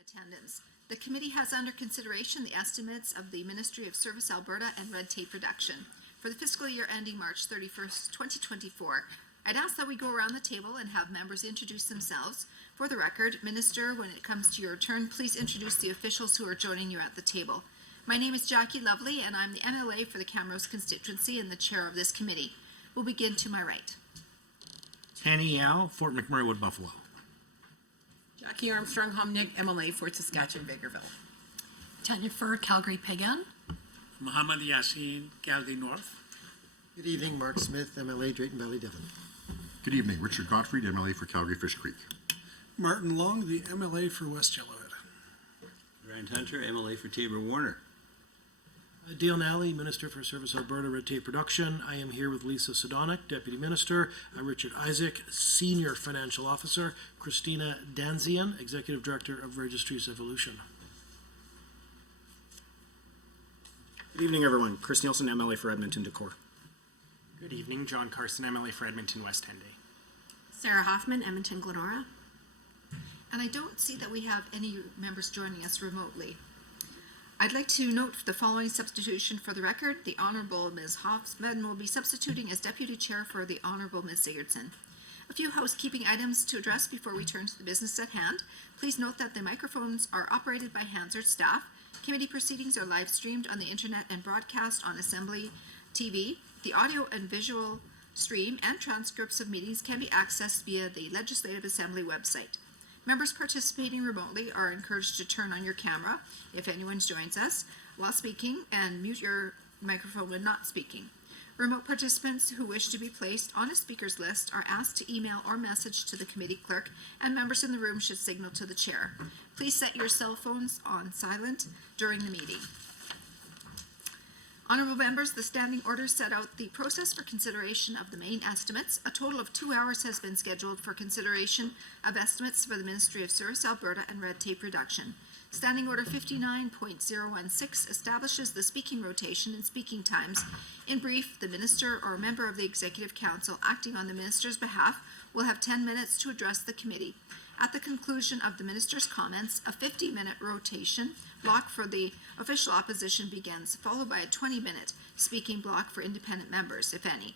Attendance. The committee has under consideration the estimates of the Ministry of Service Alberta and red tape reduction for the fiscal year ending March 31st, 2024. I'd ask that we go around the table and have members introduce themselves. For the record, Minister, when it comes to your turn, please introduce the officials who are joining you at the table. My name is Jackie Lovely, and I'm the MLA for the Camrose constituency and the chair of this committee. We'll begin to my right. Annie Yao, Fort McMurray Wood Buffalo. Jackie Armstrong Homnick, MLA, Fort Saskatchewan, Bakerville. Tanya Fur, Calgary Pagan. Muhammad Yassin, Calgary North. Good evening, Mark Smith, MLA, Drayton Valley, Devon. Good evening, Richard Gottfried, MLA for Calgary Fish Creek. Martin Long, the MLA for West Yellowhead. Ryan Hunter, MLA for Tabor Warner. Dale Nally, Minister for Service Alberta, Red Tape Production. I am here with Lisa Sodonic, Deputy Minister, Richard Isaac, Senior Financial Officer, Christina Danzian, Executive Director of Registries Evolution. Good evening, everyone. Chris Nielsen, MLA for Edmonton Decor. Good evening, John Carson, MLA for Edmonton West Henday. Sarah Hoffman, Edmonton Glenora. And I don't see that we have any members joining us remotely. I'd like to note the following substitution for the record. The Honourable Ms. Hoffman will be substituting as Deputy Chair for the Honourable Ms. Sigurdsson. A few housekeeping items to address before we turn to the business at hand. Please note that the microphones are operated by Hansard staff. Committee proceedings are live streamed on the internet and broadcast on Assembly TV. The audio and visual stream and transcripts of meetings can be accessed via the Legislative Assembly website. Members participating remotely are encouraged to turn on your camera if anyone joins us while speaking and mute your microphone when not speaking. Remote participants who wish to be placed on a speakers list are asked to email or message to the committee clerk, and members in the room should signal to the chair. Please set your cell phones on silent during the meeting. Honourable members, the standing order set out the process for consideration of the main estimates. A total of 2 hours has been scheduled for consideration of estimates for the Ministry of Service Alberta and red tape reduction. Standing Order 59.016 establishes the speaking rotation and speaking times. In brief, the Minister or a member of the Executive Council acting on the Minister's behalf will have 10 minutes to address the committee. At the conclusion of the Minister's comments, a 50-minute rotation block for the official opposition begins, followed by a 20-minute speaking block for independent members, if any.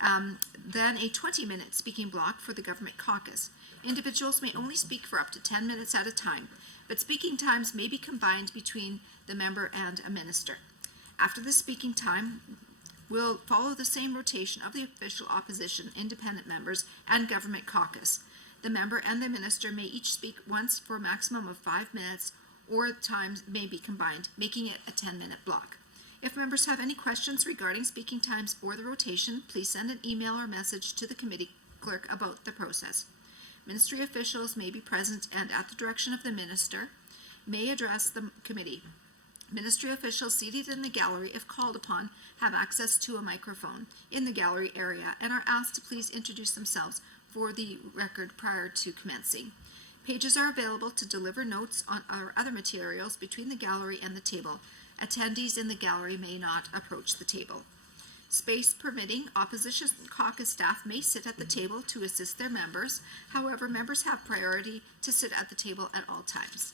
Then a 20-minute speaking block for the government caucus. Individuals may only speak for up to 10 minutes at a time, but speaking times may be combined between the member and a minister. After the speaking time, we'll follow the same rotation of the official opposition, independent members, and government caucus. The member and the minister may each speak once for a maximum of 5 minutes, or times may be combined, making it a 10-minute block. If members have any questions regarding speaking times or the rotation, please send an email or message to the committee clerk about the process. Ministry officials may be present and, at the direction of the minister, may address the committee. Ministry officials seated in the gallery, if called upon, have access to a microphone in the gallery area and are asked to please introduce themselves for the record prior to commencing. Pages are available to deliver notes on or other materials between the gallery and the table. Attendees in the gallery may not approach the table. Space permitting, opposition caucus staff may sit at the table to assist their members. However, members have priority to sit at the table at all times.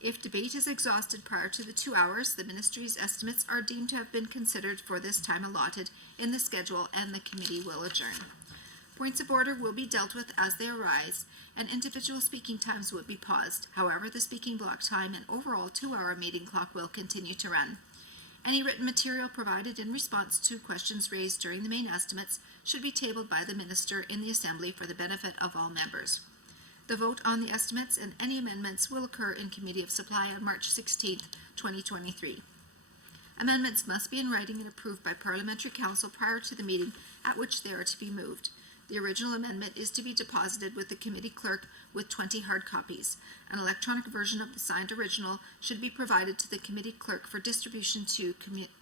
If debate is exhausted prior to the 2 hours, the ministry's estimates are deemed to have been considered for this time allotted in the schedule, and the committee will adjourn. Points of order will be dealt with as they arise, and individual speaking times will be paused. However, the speaking block time and overall 2-hour meeting clock will continue to run. Any written material provided in response to questions raised during the main estimates should be tabled by the minister in the assembly for the benefit of all members. The vote on the estimates and any amendments will occur in Committee of Supply on March 16th, 2023. Amendments must be in writing and approved by Parliamentary Council prior to the meeting at which they are to be moved. The original amendment is to be deposited with the committee clerk with 20 hard copies. An electronic version of the signed original should be provided to the committee clerk for distribution to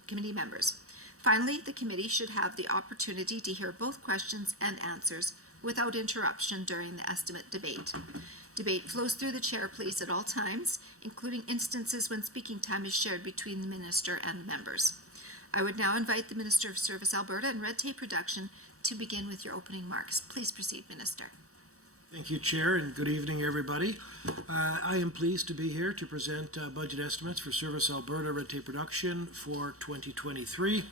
committee members. Finally, the committee should have the opportunity to hear both questions and answers without interruption during the estimate debate. Debate flows through the chair, please, at all times, including instances when speaking time is shared between the minister and members. I would now invite the Minister of Service Alberta and Red Tape Reduction to begin with your opening remarks. Please proceed, Minister. Thank you, Chair, and good evening, everybody. I am pleased to be here to present budget estimates for Service Alberta Red Tape Reduction for 2023.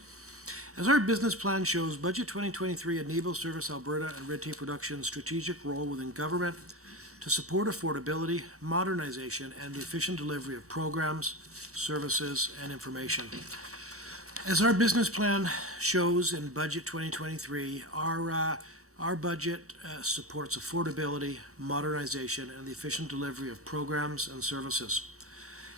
As our business plan shows, Budget 2023 enables Service Alberta and Red Tape Reduction's strategic role within government to support affordability, modernization, and the efficient delivery of programs, services, and information. As our business plan shows in Budget 2023, our budget supports affordability, modernization, and the efficient delivery of programs and services.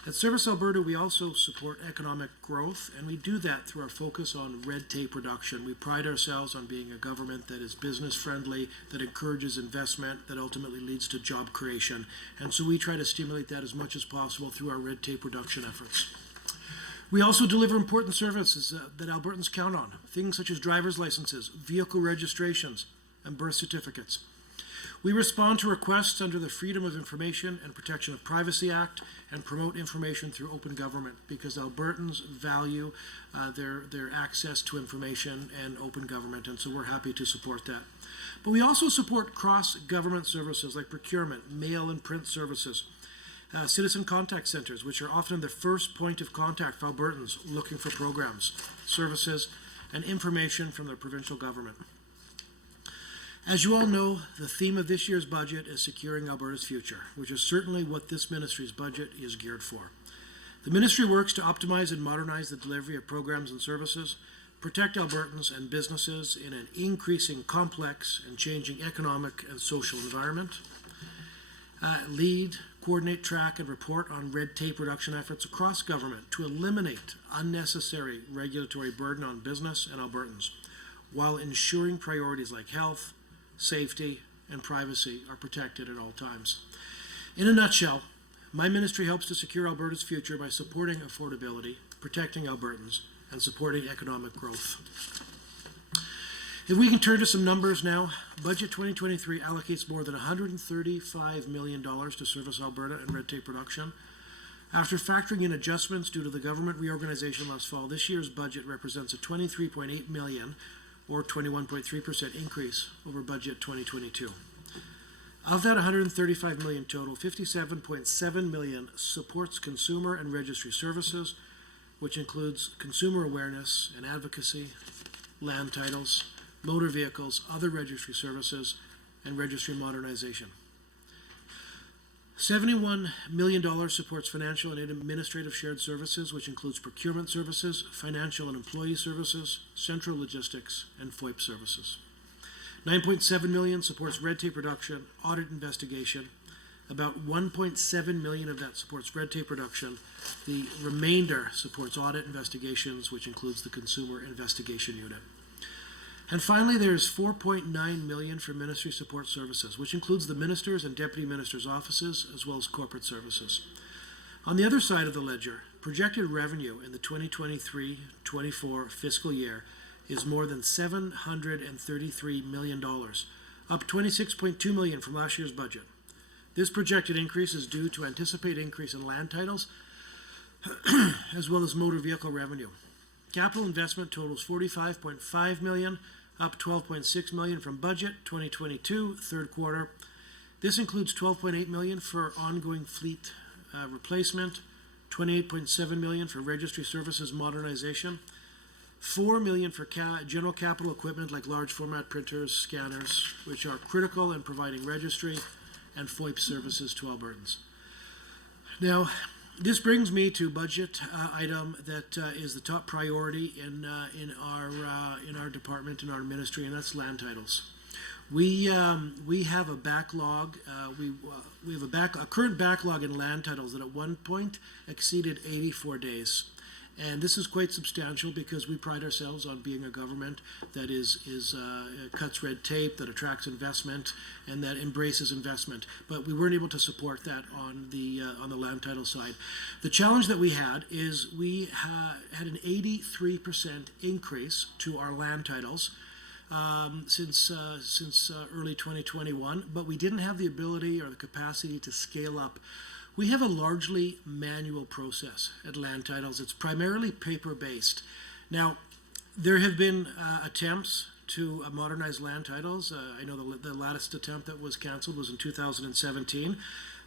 At Service Alberta, we also support economic growth, and we do that through our focus on red tape reduction. We pride ourselves on being a government that is business-friendly, that encourages investment, that ultimately leads to job creation. And so we try to stimulate that as much as possible through our red tape reduction efforts. We also deliver important services that Albertans count on, things such as driver's licenses, vehicle registrations, and birth certificates. We respond to requests under the Freedom of Information and Protection of Privacy Act and promote information through open government because Albertans value their access to information and open government, and so we're happy to support that. But we also support cross-government services like procurement, mail and print services, citizen contact centers, which are often the first point of contact for Albertans looking for programs, services, and information from their provincial government. As you all know, the theme of this year's budget is securing Alberta's future, which is certainly what this ministry's budget is geared for. The ministry works to optimize and modernize the delivery of programs and services, protect Albertans and businesses in an increasing complex and changing economic and social environment, lead, coordinate, track, and report on red tape reduction efforts across government to eliminate unnecessary regulatory burden on business and Albertans, while ensuring priorities like health, safety, and privacy are protected at all times. In a nutshell, my ministry helps to secure Alberta's future by supporting affordability, protecting Albertans, and supporting economic growth. If we can turn to some numbers now, Budget 2023 allocates more than $135 million to Service Alberta and red tape reduction. After factoring in adjustments due to the government reorganization last fall, this year's budget represents a $23.8 million or 21.3% increase over Budget 2022. Of that $135 million total, $57.7 million supports consumer and registry services, which includes consumer awareness and advocacy, land titles, motor vehicles, other registry services, and registry modernization. $71 million supports financial and administrative shared services, which includes procurement services, financial and employee services, central logistics, and FOIP services. $9.7 million supports red tape reduction, audit investigation. About $1.7 million of that supports red tape reduction. The remainder supports audit investigations, which includes the Consumer Investigation Unit. And finally, there's $4.9 million for ministry support services, which includes the ministers' and deputy ministers' offices, as well as corporate services. On the other side of the ledger, projected revenue in the 2023-24 fiscal year is more than $733 million, up $26.2 million from last year's budget. This projected increase is due to anticipated increase in land titles, as well as motor vehicle revenue. Capital investment totals 45.5 million, up 12.6 million from budget 2022 third quarter. This includes 12.8 million for ongoing fleet replacement, 28.7 million for registry services modernization, 4 million for general capital equipment like large format printers, scanners, which are critical in providing registry and FOIP services to Albertans. Now, this brings me to budget item that is the top priority in our department, in our ministry, and that's land titles. We have a backlog. We have a current backlog in land titles that at one point exceeded 84 days. And this is quite substantial because we pride ourselves on being a government that cuts red tape, that attracts investment, and that embraces investment. But we weren't able to support that on the land title side. The challenge that we had is we had an 83% increase to our land titles since early 2021, but we didn't have the ability or the capacity to scale up. We have a largely manual process at land titles. It's primarily paper-based. Now, there have been attempts to modernize land titles. I know the latest attempt that was canceled was in 2017.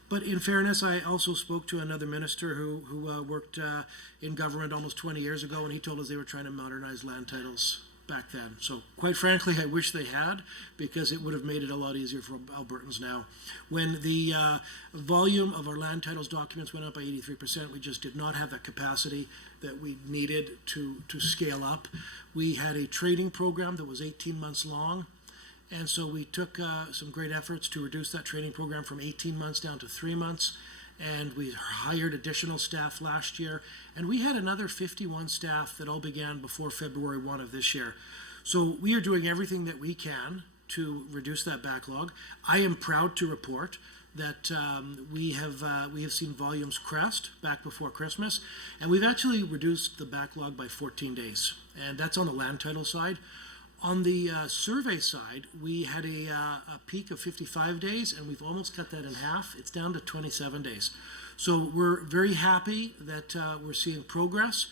But in fairness, I also spoke to another minister who worked in government almost 20 years ago, and he told us they were trying to modernize land titles back then. So quite frankly, I wish they had, because it would have made it a lot easier for Albertans now. When the volume of our land titles documents went up by 83%, we just did not have that capacity that we needed to scale up. We had a training program that was 18 months long, and so we took some great efforts to reduce that training program from 18 months down to 3 months. And we hired additional staff last year, and we had another 51 staff that all began before February 1 of this year. So we are doing everything that we can to reduce that backlog. I am proud to report that we have seen volumes crest back before Christmas, and we've actually reduced the backlog by 14 days, and that's on the land title side. On the survey side, we had a peak of 55 days, and we've almost cut that in half. It's down to 27 days. So we're very happy that we're seeing progress.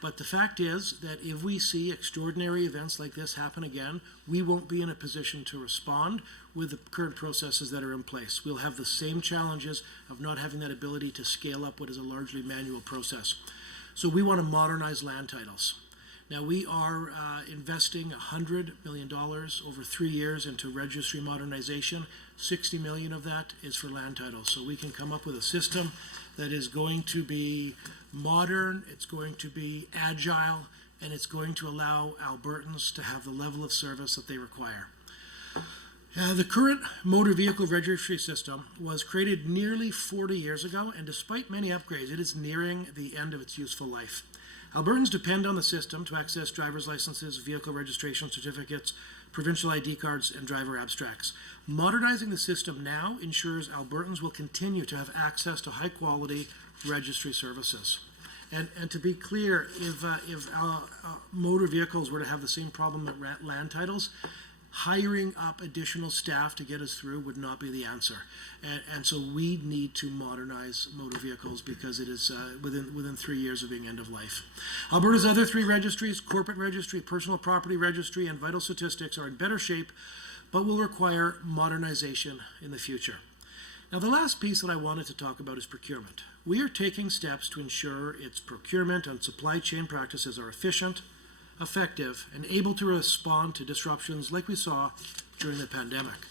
But the fact is that if we see extraordinary events like this happen again, we won't be in a position to respond with the current processes that are in place. We'll have the same challenges of not having that ability to scale up what is a largely manual process. So we want to modernize land titles. Now, we are investing $100 million over 3 years into registry modernization. 60 million of that is for land titles. So we can come up with a system that is going to be modern, it's going to be agile, and it's going to allow Albertans to have the level of service that they require. The current motor vehicle registry system was created nearly 40 years ago, and despite many upgrades, it is nearing the end of its useful life. Albertans depend on the system to access driver's licenses, vehicle registration certificates, provincial ID cards, and driver abstracts. Modernizing the system now ensures Albertans will continue to have access to high-quality registry services. And to be clear, if motor vehicles were to have the same problem at land titles, hiring up additional staff to get us through would not be the answer. And so we need to modernize motor vehicles because it is within 3 years of being end of life. Alberta's other 3 registries, corporate registry, personal property registry, and vital statistics, are in better shape, but will require modernization in the future. Now, the last piece that I wanted to talk about is procurement. We are taking steps to ensure its procurement and supply chain practices are efficient, effective, and able to respond to disruptions like we saw during the pandemic.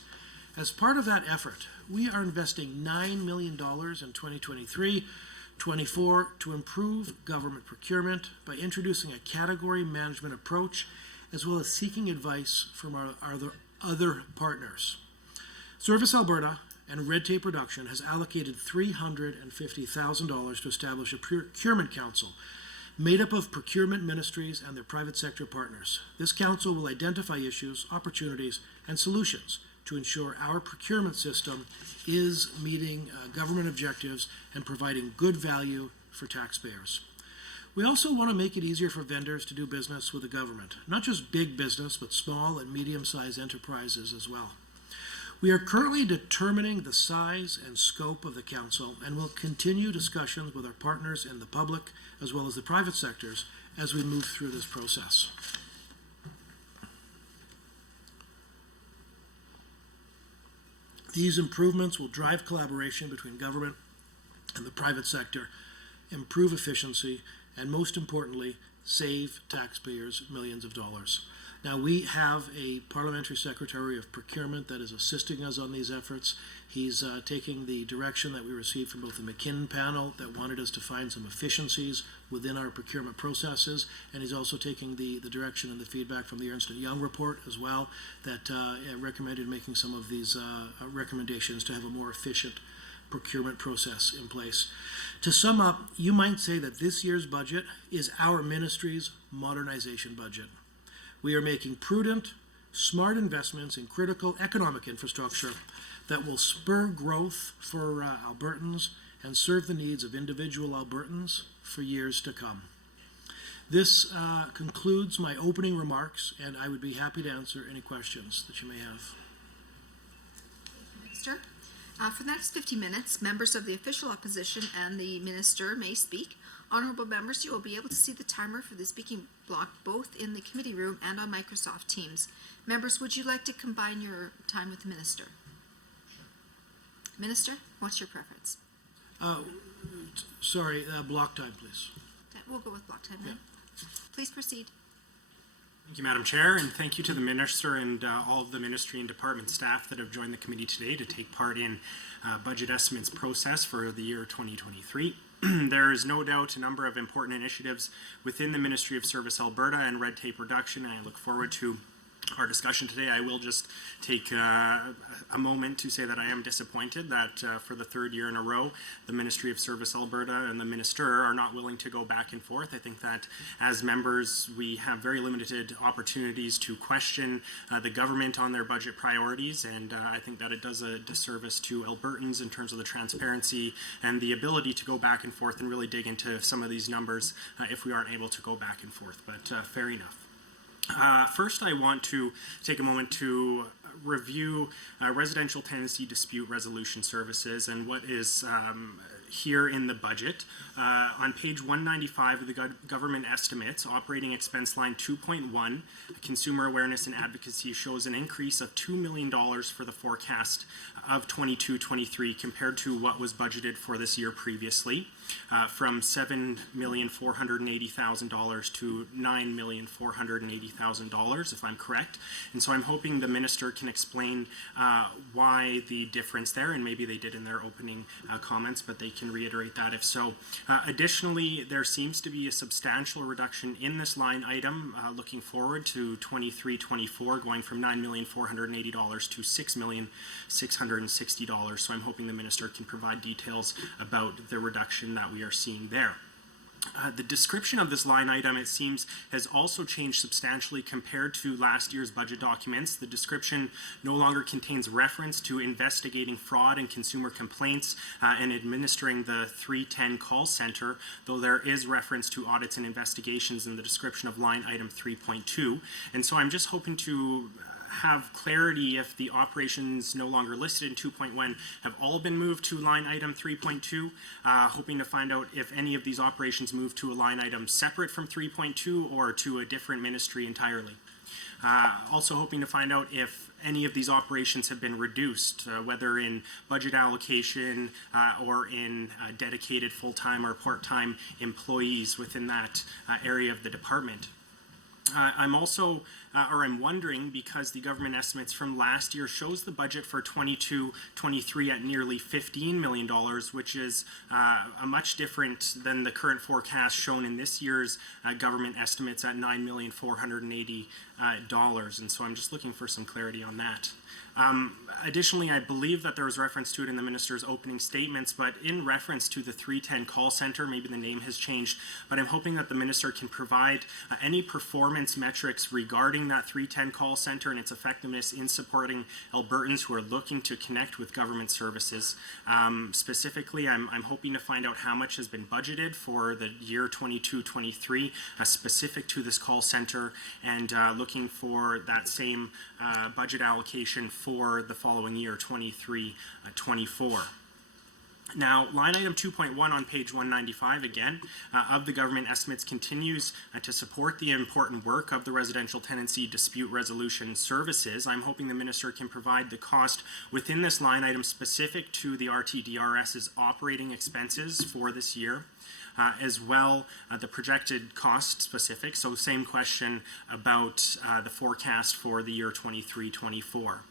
As part of that effort, we are investing $9 million in 2023-24 to improve government procurement by introducing a category management approach, as well as seeking advice from our other partners. Service Alberta and Red Tape Reduction has allocated $350,000 to establish a procurement council made up of procurement ministries and their private sector partners. This council will identify issues, opportunities, and solutions to ensure our procurement system is meeting government objectives and providing good value for taxpayers. We also want to make it easier for vendors to do business with the government, not just big business, but small and medium-sized enterprises as well. We are currently determining the size and scope of the council and will continue discussions with our partners in the public as well as the private sectors as we move through this process. These improvements will drive collaboration between government and the private sector, improve efficiency, and most importantly, save taxpayers millions of dollars. Now, we have a parliamentary secretary of procurement that is assisting us on these efforts. He's taking the direction that we received from both the McKinnon panel that wanted us to find some efficiencies within our procurement processes, and he's also taking the direction and the feedback from the Ernst & Young report as well that recommended making some of these recommendations to have a more efficient procurement process in place. To sum up, you might say that this year's budget is our ministry's modernization budget. We are making prudent, smart investments in critical economic infrastructure that will spur growth for Albertans and serve the needs of individual Albertans for years to come. This concludes my opening remarks, and I would be happy to answer any questions that you may have. Minister. For the next 50 minutes, members of the official opposition and the minister may speak. Honorable members, you will be able to see the timer for the speaking block both in the committee room and on Microsoft Teams. Members, would you like to combine your time with the minister? Minister, what's your preference? Sorry, block time, please. We'll go with block time then. Please proceed. Thank you, Madam Chair, and thank you to the Minister and all of the Ministry and Department staff that have joined the committee today to take part in budget estimates process for the year 2023. There is no doubt a number of important initiatives within the Ministry of Service Alberta and red tape reduction, and I look forward to our discussion today. I will just take a moment to say that I am disappointed that for the third year in a row, the Ministry of Service Alberta and the Minister are not willing to go back and forth. I think that as members, we have very limited opportunities to question the government on their budget priorities, and I think that it does a disservice to Albertans in terms of the transparency and the ability to go back and forth and really dig into some of these numbers if we aren't able to go back and forth, but fair enough. First, I want to take a moment to review residential tenancy dispute resolution services and what is here in the budget. On page 195 of the government estimates, operating expense line 2.1, consumer awareness and advocacy shows an increase of $2 million for the forecast of 22-23 compared to what was budgeted for this year previously, from $7,480,000 to $9,480,000, if I'm correct. And so I'm hoping the minister can explain why the difference there, and maybe they did in their opening comments, but they can reiterate that if so. Additionally, there seems to be a substantial reduction in this line item looking forward to 23-24, going from $9,480,000 to $6,660,000. So I'm hoping the minister can provide details about the reduction that we are seeing there. The description of this line item, it seems, has also changed substantially compared to last year's budget documents. The description no longer contains reference to investigating fraud and consumer complaints and administering the 310 call center, though there is reference to audits and investigations in the description of line item 3.2. And so I'm just hoping to have clarity if the operations no longer listed in 2.1 have all been moved to line item 3.2, hoping to find out if any of these operations move to a line item separate from 3.2 or to a different ministry entirely. Also hoping to find out if any of these operations have been reduced, whether in budget allocation or in dedicated full-time or part-time employees within that area of the department. I'm also, I'm wondering, because the government estimates from last year shows the budget for 22-23 at nearly $15 million, which is a much different than the current forecast shown in this year's government estimates at $9,480,000. And so I'm just looking for some clarity on that. Additionally, I believe that there was reference to it in the minister's opening statements, but in reference to the 310 call center, maybe the name has changed, but I'm hoping that the minister can provide any performance metrics regarding that 310 call center and its effectiveness in supporting Albertans who are looking to connect with government services. Specifically, I'm hoping to find out how much has been budgeted for the year 22-23 specific to this call center, and looking for that same budget allocation for the following year, 23-24. Now, line item 2.1 on page 195 again of the government estimates continues to support the important work of the residential tenancy dispute resolution services. I'm hoping the minister can provide the cost within this line item specific to the RTDRS's operating expenses for this year. As well, the projected cost specific, so same question about the forecast for the year 23-24.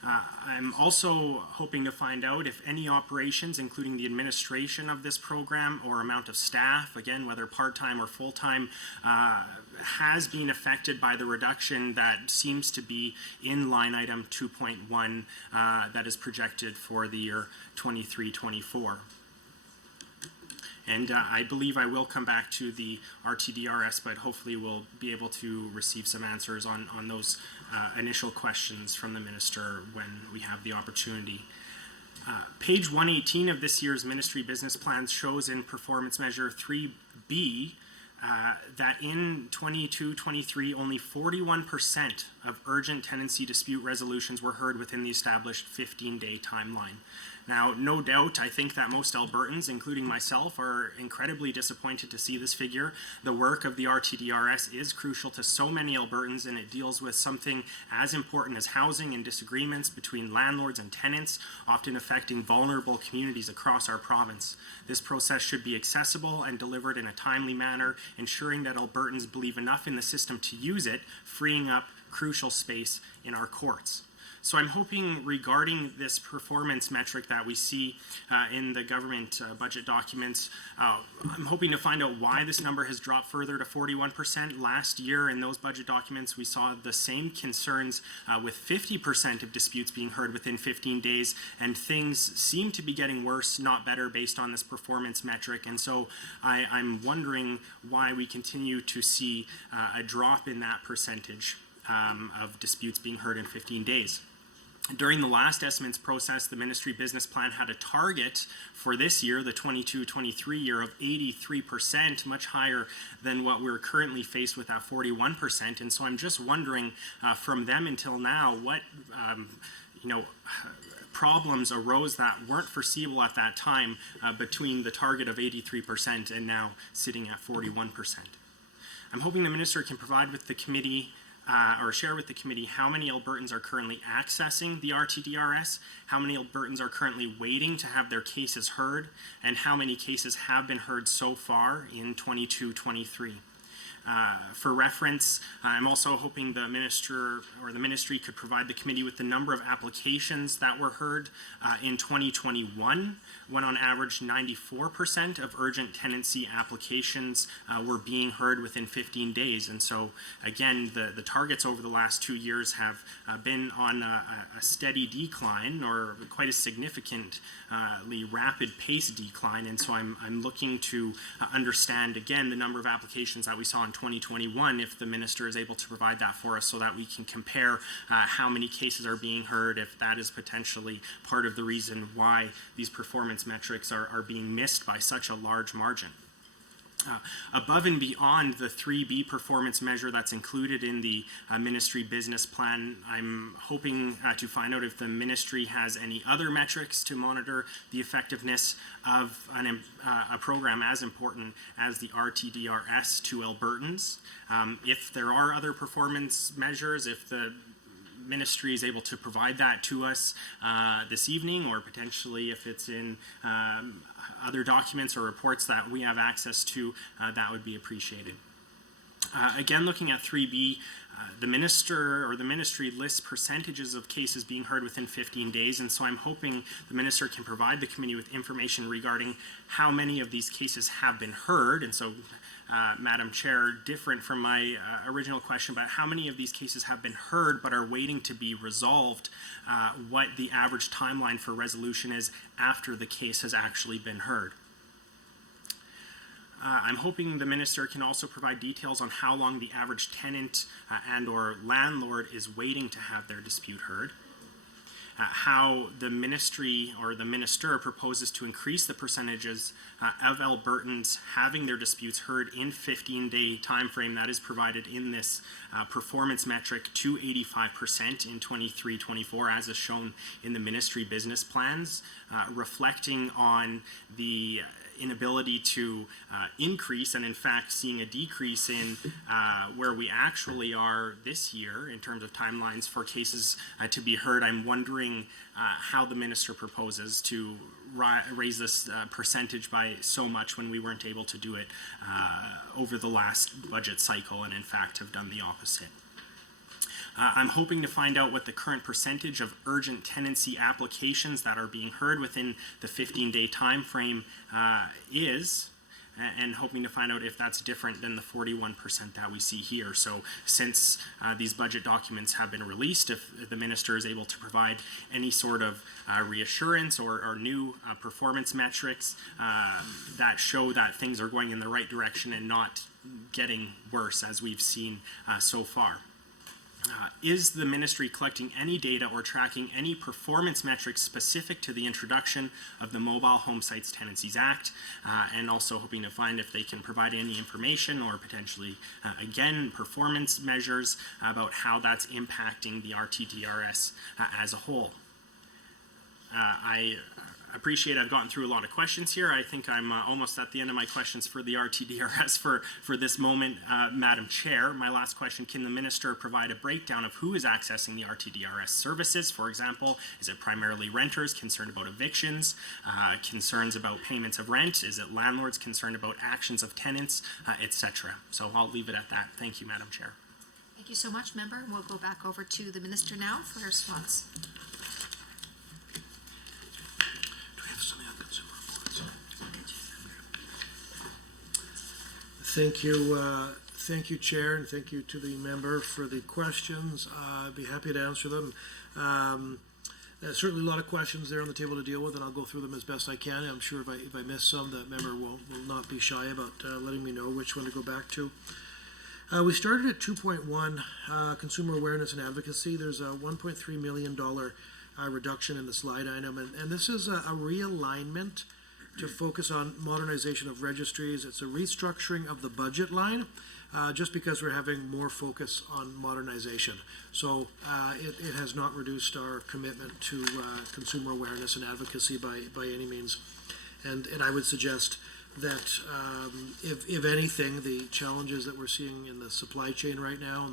I'm also hoping to find out if any operations, including the administration of this program or amount of staff, again, whether part-time or full-time, has been affected by the reduction that seems to be in line item 2.1 that is projected for the year 23-24. And I believe I will come back to the RTDRS, but hopefully we'll be able to receive some answers on those initial questions from the minister when we have the opportunity. Page 118 of this year's ministry business plans shows in performance measure 3B that in 22-23 only 41% of urgent tenancy dispute resolutions were heard within the established 15-day timeline. Now, no doubt, I think that most Albertans, including myself, are incredibly disappointed to see this figure. The work of the RTDRS is crucial to so many Albertans, and it deals with something as important as housing and disagreements between landlords and tenants, often affecting vulnerable communities across our province. This process should be accessible and delivered in a timely manner, ensuring that Albertans believe enough in the system to use it, freeing up crucial space in our courts. So I'm hoping regarding this performance metric that we see in the government budget documents, I'm hoping to find out why this number has dropped further to 41%. Last year in those budget documents, we saw the same concerns with 50% of disputes being heard within 15 days, and things seem to be getting worse, not better, based on this performance metric. And so I'm wondering why we continue to see a drop in that percentage of disputes being heard in 15 days. During the last estimates process, the ministry business plan had a target for this year, the 22-23 year, of 83%, much higher than what we're currently faced with at 41%. And so I'm just wondering from them until now, what problems arose that weren't foreseeable at that time between the target of 83% and now sitting at 41%. I'm hoping the minister can provide with the committee or share with the committee how many Albertans are currently accessing the RTDRS, how many Albertans are currently waiting to have their cases heard, and how many cases have been heard so far in 22-23. For reference, I'm also hoping the minister or the ministry could provide the committee with the number of applications that were heard in 2021, when on average 94% of urgent tenancy applications were being heard within 15 days. And so again, the targets over the last 2 years have been on a steady decline, or quite a significantly rapid pace decline. And so I'm looking to understand again the number of applications that we saw in 2021, if the minister is able to provide that for us, so that we can compare how many cases are being heard, if that is potentially part of the reason why these performance metrics are being missed by such a large margin. Above and beyond the 3B performance measure that's included in the ministry business plan, I'm hoping to find out if the ministry has any other metrics to monitor the effectiveness of a program as important as the RTDRS to Albertans. If there are other performance measures, if the ministry is able to provide that to us this evening, or potentially if it's in other documents or reports that we have access to, that would be appreciated. Again, looking at 3B, the minister or the ministry lists percentages of cases being heard within 15 days, and so I'm hoping the minister can provide the committee with information regarding how many of these cases have been heard. And so Madam Chair, different from my original question, but how many of these cases have been heard but are waiting to be resolved, what the average timeline for resolution is after the case has actually been heard. I'm hoping the minister can also provide details on how long the average tenant and or landlord is waiting to have their dispute heard. how the ministry or the minister proposes to increase the percentages of Albertans having their disputes heard in 15-day time frame that is provided in this performance metric to 85% in 23-24, as is shown in the ministry business plans, reflecting on the inability to increase, and in fact seeing a decrease in where we actually are this year in terms of timelines for cases to be heard. I'm wondering how the minister proposes to raise this percentage by so much when we weren't able to do it over the last budget cycle, and in fact have done the opposite. I'm hoping to find out what the current percentage of urgent tenancy applications that are being heard within the 15-day time frame is, and hoping to find out if that's different than the 41% that we see here. So since these budget documents have been released, if the minister is able to provide any sort of reassurance or new performance metrics that show that things are going in the right direction and not getting worse as we've seen so far. Is the ministry collecting any data or tracking any performance metrics specific to the introduction of the Mobile Home Sites Tenancies Act, and also hoping to find if they can provide any information or potentially, again, performance measures about how that's impacting the RTDRS as a whole. I appreciate I've gotten through a lot of questions here. I think I'm almost at the end of my questions for the RTDRS for this moment, Madam Chair. My last question, can the minister provide a breakdown of who is accessing the RTDRS services? For example, is it primarily renters concerned about evictions, concerns about payments of rent? Is it landlords concerned about actions of tenants, etc.? So I'll leave it at that. Thank you, Madam Chair. Thank you so much, member. We'll go back over to the minister now for a response. Thank you, Chair, and thank you to the member for the questions. I'd be happy to answer them. There's certainly a lot of questions there on the table to deal with, and I'll go through them as best I can. I'm sure if I miss some, that member will not be shy about letting me know which one to go back to. We started at 2.1, consumer awareness and advocacy. There's a $1.3 million reduction in the slide item, and this is a realignment to focus on modernization of registries. It's a restructuring of the budget line, just because we're having more focus on modernization. So it has not reduced our commitment to consumer awareness and advocacy by any means. And I would suggest that if anything, the challenges that we're seeing in the supply chain right now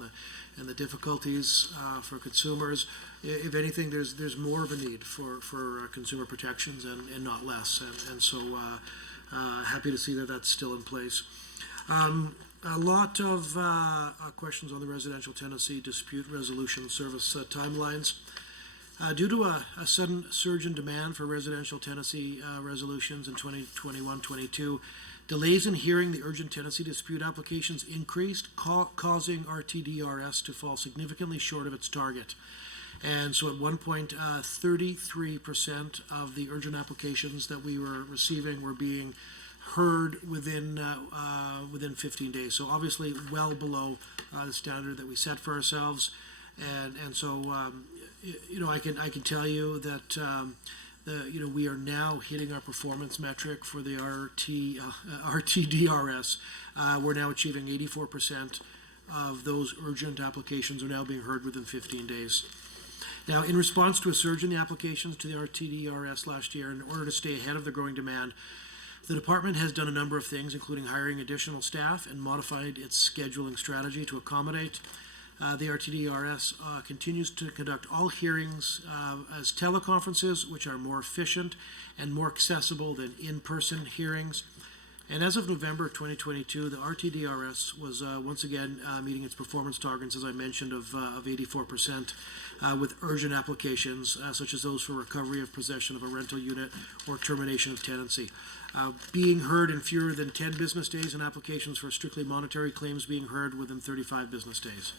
and the difficulties for consumers, if anything, there's more of a need for consumer protections and not less. And so happy to see that that's still in place. A lot of questions on the residential tenancy dispute resolution service timelines. Due to a sudden surge in demand for residential tenancy resolutions in 2021-22, delays in hearing the urgent tenancy dispute applications increased, causing RTDRS to fall significantly short of its target. And so at one point, 33% of the urgent applications that we were receiving were being heard within 15 days. So obviously well below the standard that we set for ourselves. And so, I can tell you that we are now hitting our performance metric for the RTDRS. We're now achieving 84% of those urgent applications are now being heard within 15 days. Now, in response to a surge in the applications to the RTDRS last year, in order to stay ahead of the growing demand, the department has done a number of things, including hiring additional staff and modified its scheduling strategy to accommodate. The RTDRS continues to conduct all hearings as teleconferences, which are more efficient and more accessible than in-person hearings. And as of November 2022, the RTDRS was once again meeting its performance targets, as I mentioned, of 84%, with urgent applications, such as those for recovery of possession of a rental unit or termination of tenancy. Being heard in fewer than 10 business days, and applications for strictly monetary claims being heard within 35 business days.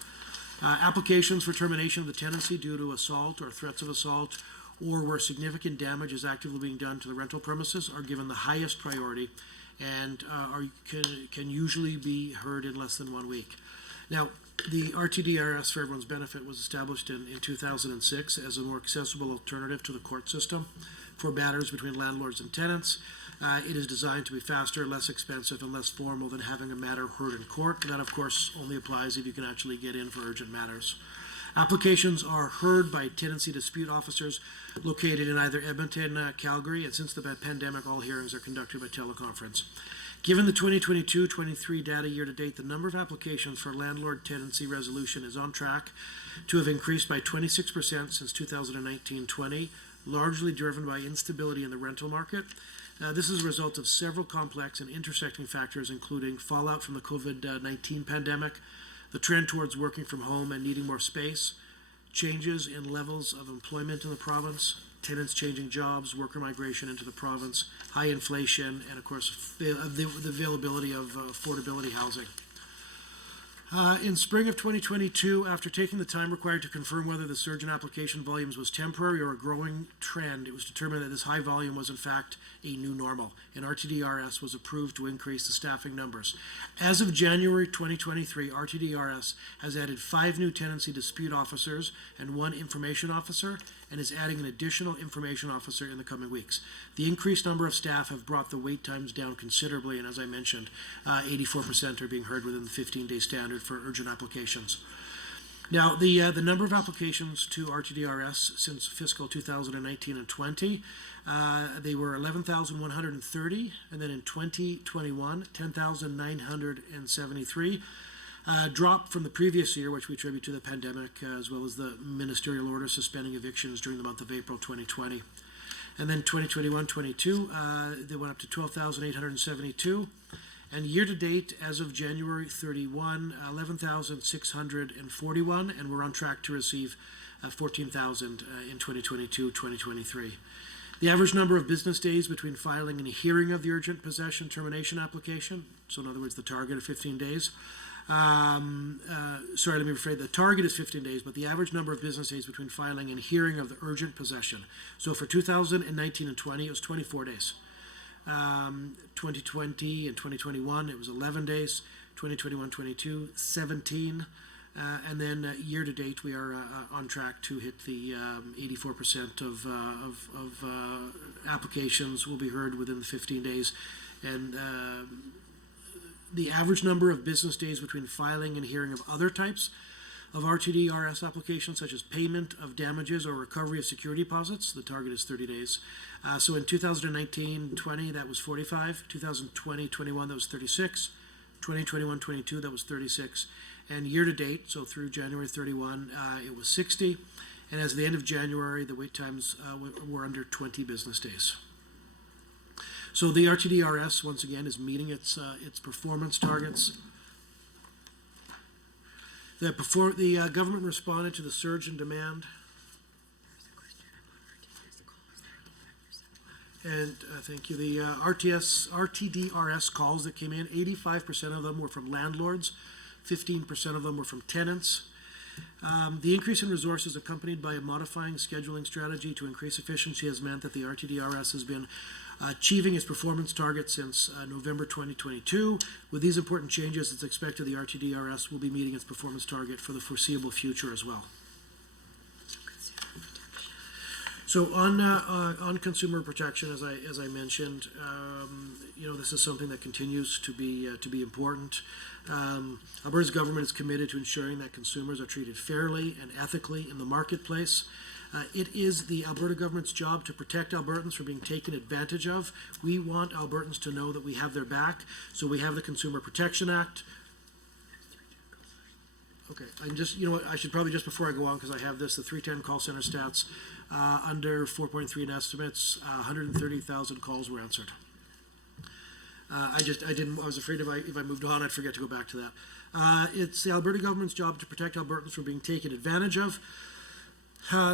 Applications for termination of the tenancy due to assault or threats of assault, or where significant damage is actively being done to the rental premises, are given the highest priority and can usually be heard in less than 1 week. Now, the RTDRS, for everyone's benefit, was established in 2006 as a more accessible alternative to the court system for matters between landlords and tenants. It is designed to be faster, less expensive, and less formal than having a matter heard in court. That, of course, only applies if you can actually get in for urgent matters. Applications are heard by tenancy dispute officers located in either Edmonton, Calgary, and since the pandemic, all hearings are conducted by teleconference. Given the 2022-23 data year-to-date, the number of applications for landlord tenancy resolution is on track to have increased by 26% since 2019-20, largely driven by instability in the rental market. This is a result of several complex and intersecting factors, including fallout from the COVID-19 pandemic, the trend towards working from home and needing more space, changes in levels of employment in the province, tenants changing jobs, worker migration into the province, high inflation, and of course the availability of affordability housing. In spring of 2022, after taking the time required to confirm whether the surge in application volumes was temporary or a growing trend, it was determined that this high volume was in fact a new normal, and RTDRS was approved to increase the staffing numbers. As of January 2023, RTDRS has added 5 new tenancy dispute officers and 1 information officer, and is adding an additional information officer in the coming weeks. The increased number of staff have brought the wait times down considerably, and as I mentioned, 84% are being heard within the 15-day standard for urgent applications. Now, the number of applications to RTDRS since fiscal 2019 and 20, they were 11,130, and then in 2021, 10,973. Drop from the previous year, which we attribute to the pandemic, as well as the ministerial order suspending evictions during the month of April 2020. And then 2021-22, they went up to 12,872. And year-to-date, as of January 31, 11,641, and we're on track to receive 14,000 in 2022-2023. The average number of business days between filing and hearing of the urgent possession termination application, so in other words, the target of 15 days, sorry, let me rephrase. The target is 15 days, but the average number of business days between filing and hearing of the urgent possession. So for 2019 and 20, it was 24 days. 2020 and 2021, it was 11 days. 2021-22, 17. And then year to date, we are on track to hit the 84% of applications will be heard within the 15 days. And the average number of business days between filing and hearing of other types of RTDRS applications, such as payment of damages or recovery of security deposits, the target is 30 days. So in 2019-20, that was 45. 2020-21, that was 36. 2021-22, that was 36. And year to date, so through January 31, it was 60. And as of the end of January, the wait times were under 20 business days. So the RTDRS, once again, is meeting its performance targets. The government responded to the surge in demand. And thank you. The RTDRS calls that came in, 85% of them were from landlords, 15% of them were from tenants. The increase in resources accompanied by a modifying scheduling strategy to increase efficiency has meant that the RTDRS has been achieving its performance target since November 2022. With these important changes, it's expected the RTDRS will be meeting its performance target for the foreseeable future as well. So on consumer protection, as I mentioned, this is something that continues to be important. Alberta's government is committed to ensuring that consumers are treated fairly and ethically in the marketplace. It is the Alberta government's job to protect Albertans from being taken advantage of. We want Albertans to know that we have their back. So we have the Consumer Protection Act. Okay, I should probably, just before I go on, because I have this, the 310 call center stats, under 4.3 in estimates, 130,000 calls were answered. I was afraid if I moved on, I'd forget to go back to that. It's the Alberta government's job to protect Albertans from being taken advantage of.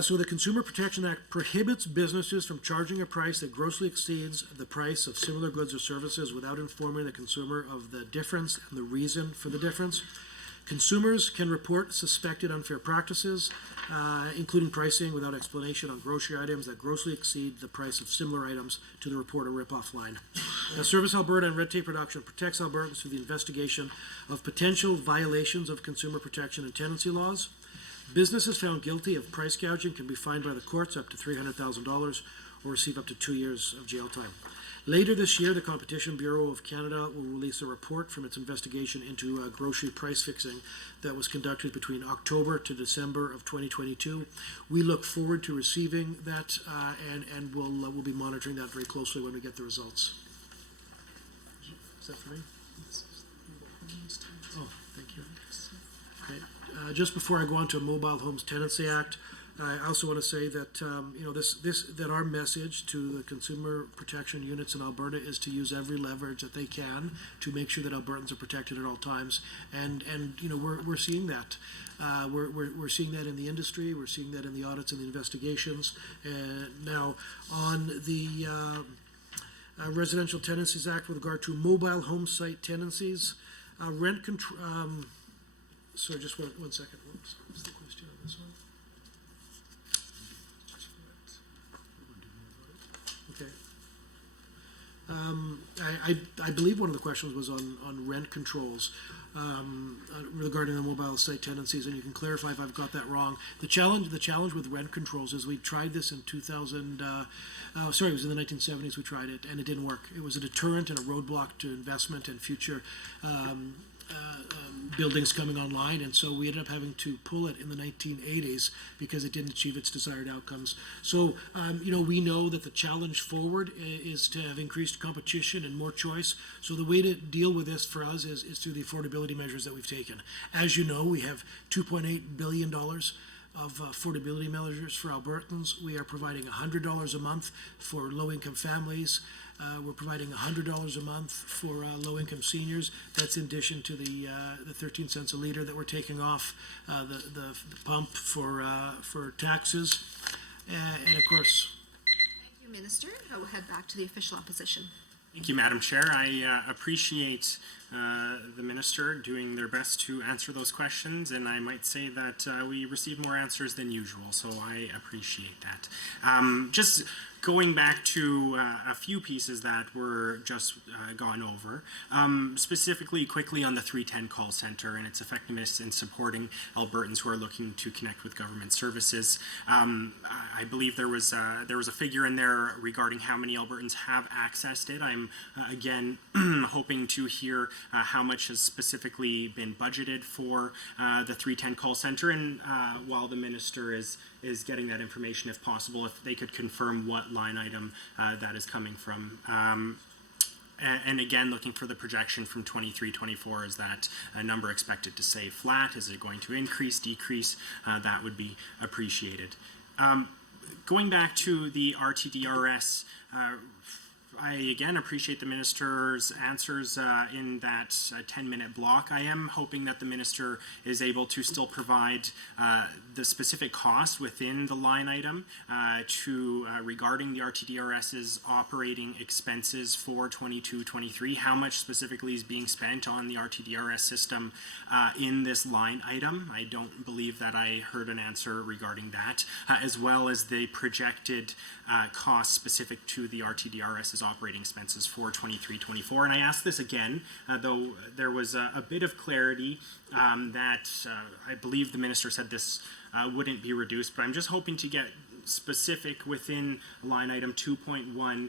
So the Consumer Protection Act prohibits businesses from charging a price that grossly exceeds the price of similar goods or services without informing the consumer of the difference and the reason for the difference. Consumers can report suspected unfair practices, including pricing without explanation on grocery items that grossly exceed the price of similar items to the report or rip-off line. Now, Service Alberta and Red Tape Reduction protects Albertans through the investigation of potential violations of consumer protection and tenancy laws. Businesses found guilty of price gouging can be fined by the courts up to $300,000 or receive up to 2 years of jail time. Later this year, the Competition Bureau of Canada will release a report from its investigation into grocery price fixing that was conducted between October to December of 2022. We look forward to receiving that, and we'll be monitoring that very closely when we get the results. Is that for me? Oh, thank you. Okay. Just before I go on to Mobile Homes Tenancy Act, I also want to say that that our message to the consumer protection units in Alberta is to use every leverage that they can to make sure that Albertans are protected at all times, and we're seeing that. We're seeing that in the industry. We're seeing that in the audits and the investigations. Now on the Residential Tenancies Act with regard to mobile home site tenancies, rent control. Sorry, just one second. What's the question on this one? Okay. I believe one of the questions was on rent controls regarding the mobile site tenancies, and you can clarify if I've got that wrong. The challenge with rent controls is we tried this in 2000. It was in the 1970s we tried it, and it didn't work. It was a deterrent and a roadblock to investment and future buildings coming online, and so we ended up having to pull it in the 1980s because it didn't achieve its desired outcomes. So, we know that the challenge forward is to have increased competition and more choice. So the way to deal with this for us is through the affordability measures that we've taken. As you know, we have $2.8 billion of affordability measures for Albertans. We are providing $100 a month for low-income families. We're providing $100 a month for low-income seniors. That's in addition to the 13 cents a liter that we're taking off the pump for taxes, and of course. Thank you, Minister. I will head back to the official opposition. Thank you, Madam Chair. I appreciate the Minister doing their best to answer those questions, and I might say that we received more answers than usual, so I appreciate that. Just going back to a few pieces that were just gone over, specifically quickly on the 310 call center and its effectiveness in supporting Albertans who are looking to connect with government services. I believe there was a figure in there regarding how many Albertans have accessed it. I'm again hoping to hear how much has specifically been budgeted for the 310 call center, and while the Minister is getting that information, if possible, if they could confirm what line item that is coming from. And again, looking for the projection from 23-24, is that a number expected to stay flat? Is it going to increase, decrease? That would be appreciated. Going back to the RTDRS, I again appreciate the Minister's answers in that 10-minute block. I am hoping that the Minister is able to still provide the specific cost within the line item regarding the RTDRS's operating expenses for 22-23. How much specifically is being spent on the RTDRS system in this line item? I don't believe that I heard an answer regarding that, as well as the projected cost specific to the RTDRS's operating expenses for 23-24. And I ask this again, though there was a bit of clarity that I believe the Minister said this wouldn't be reduced, but I'm just hoping to get specific within line item 2.1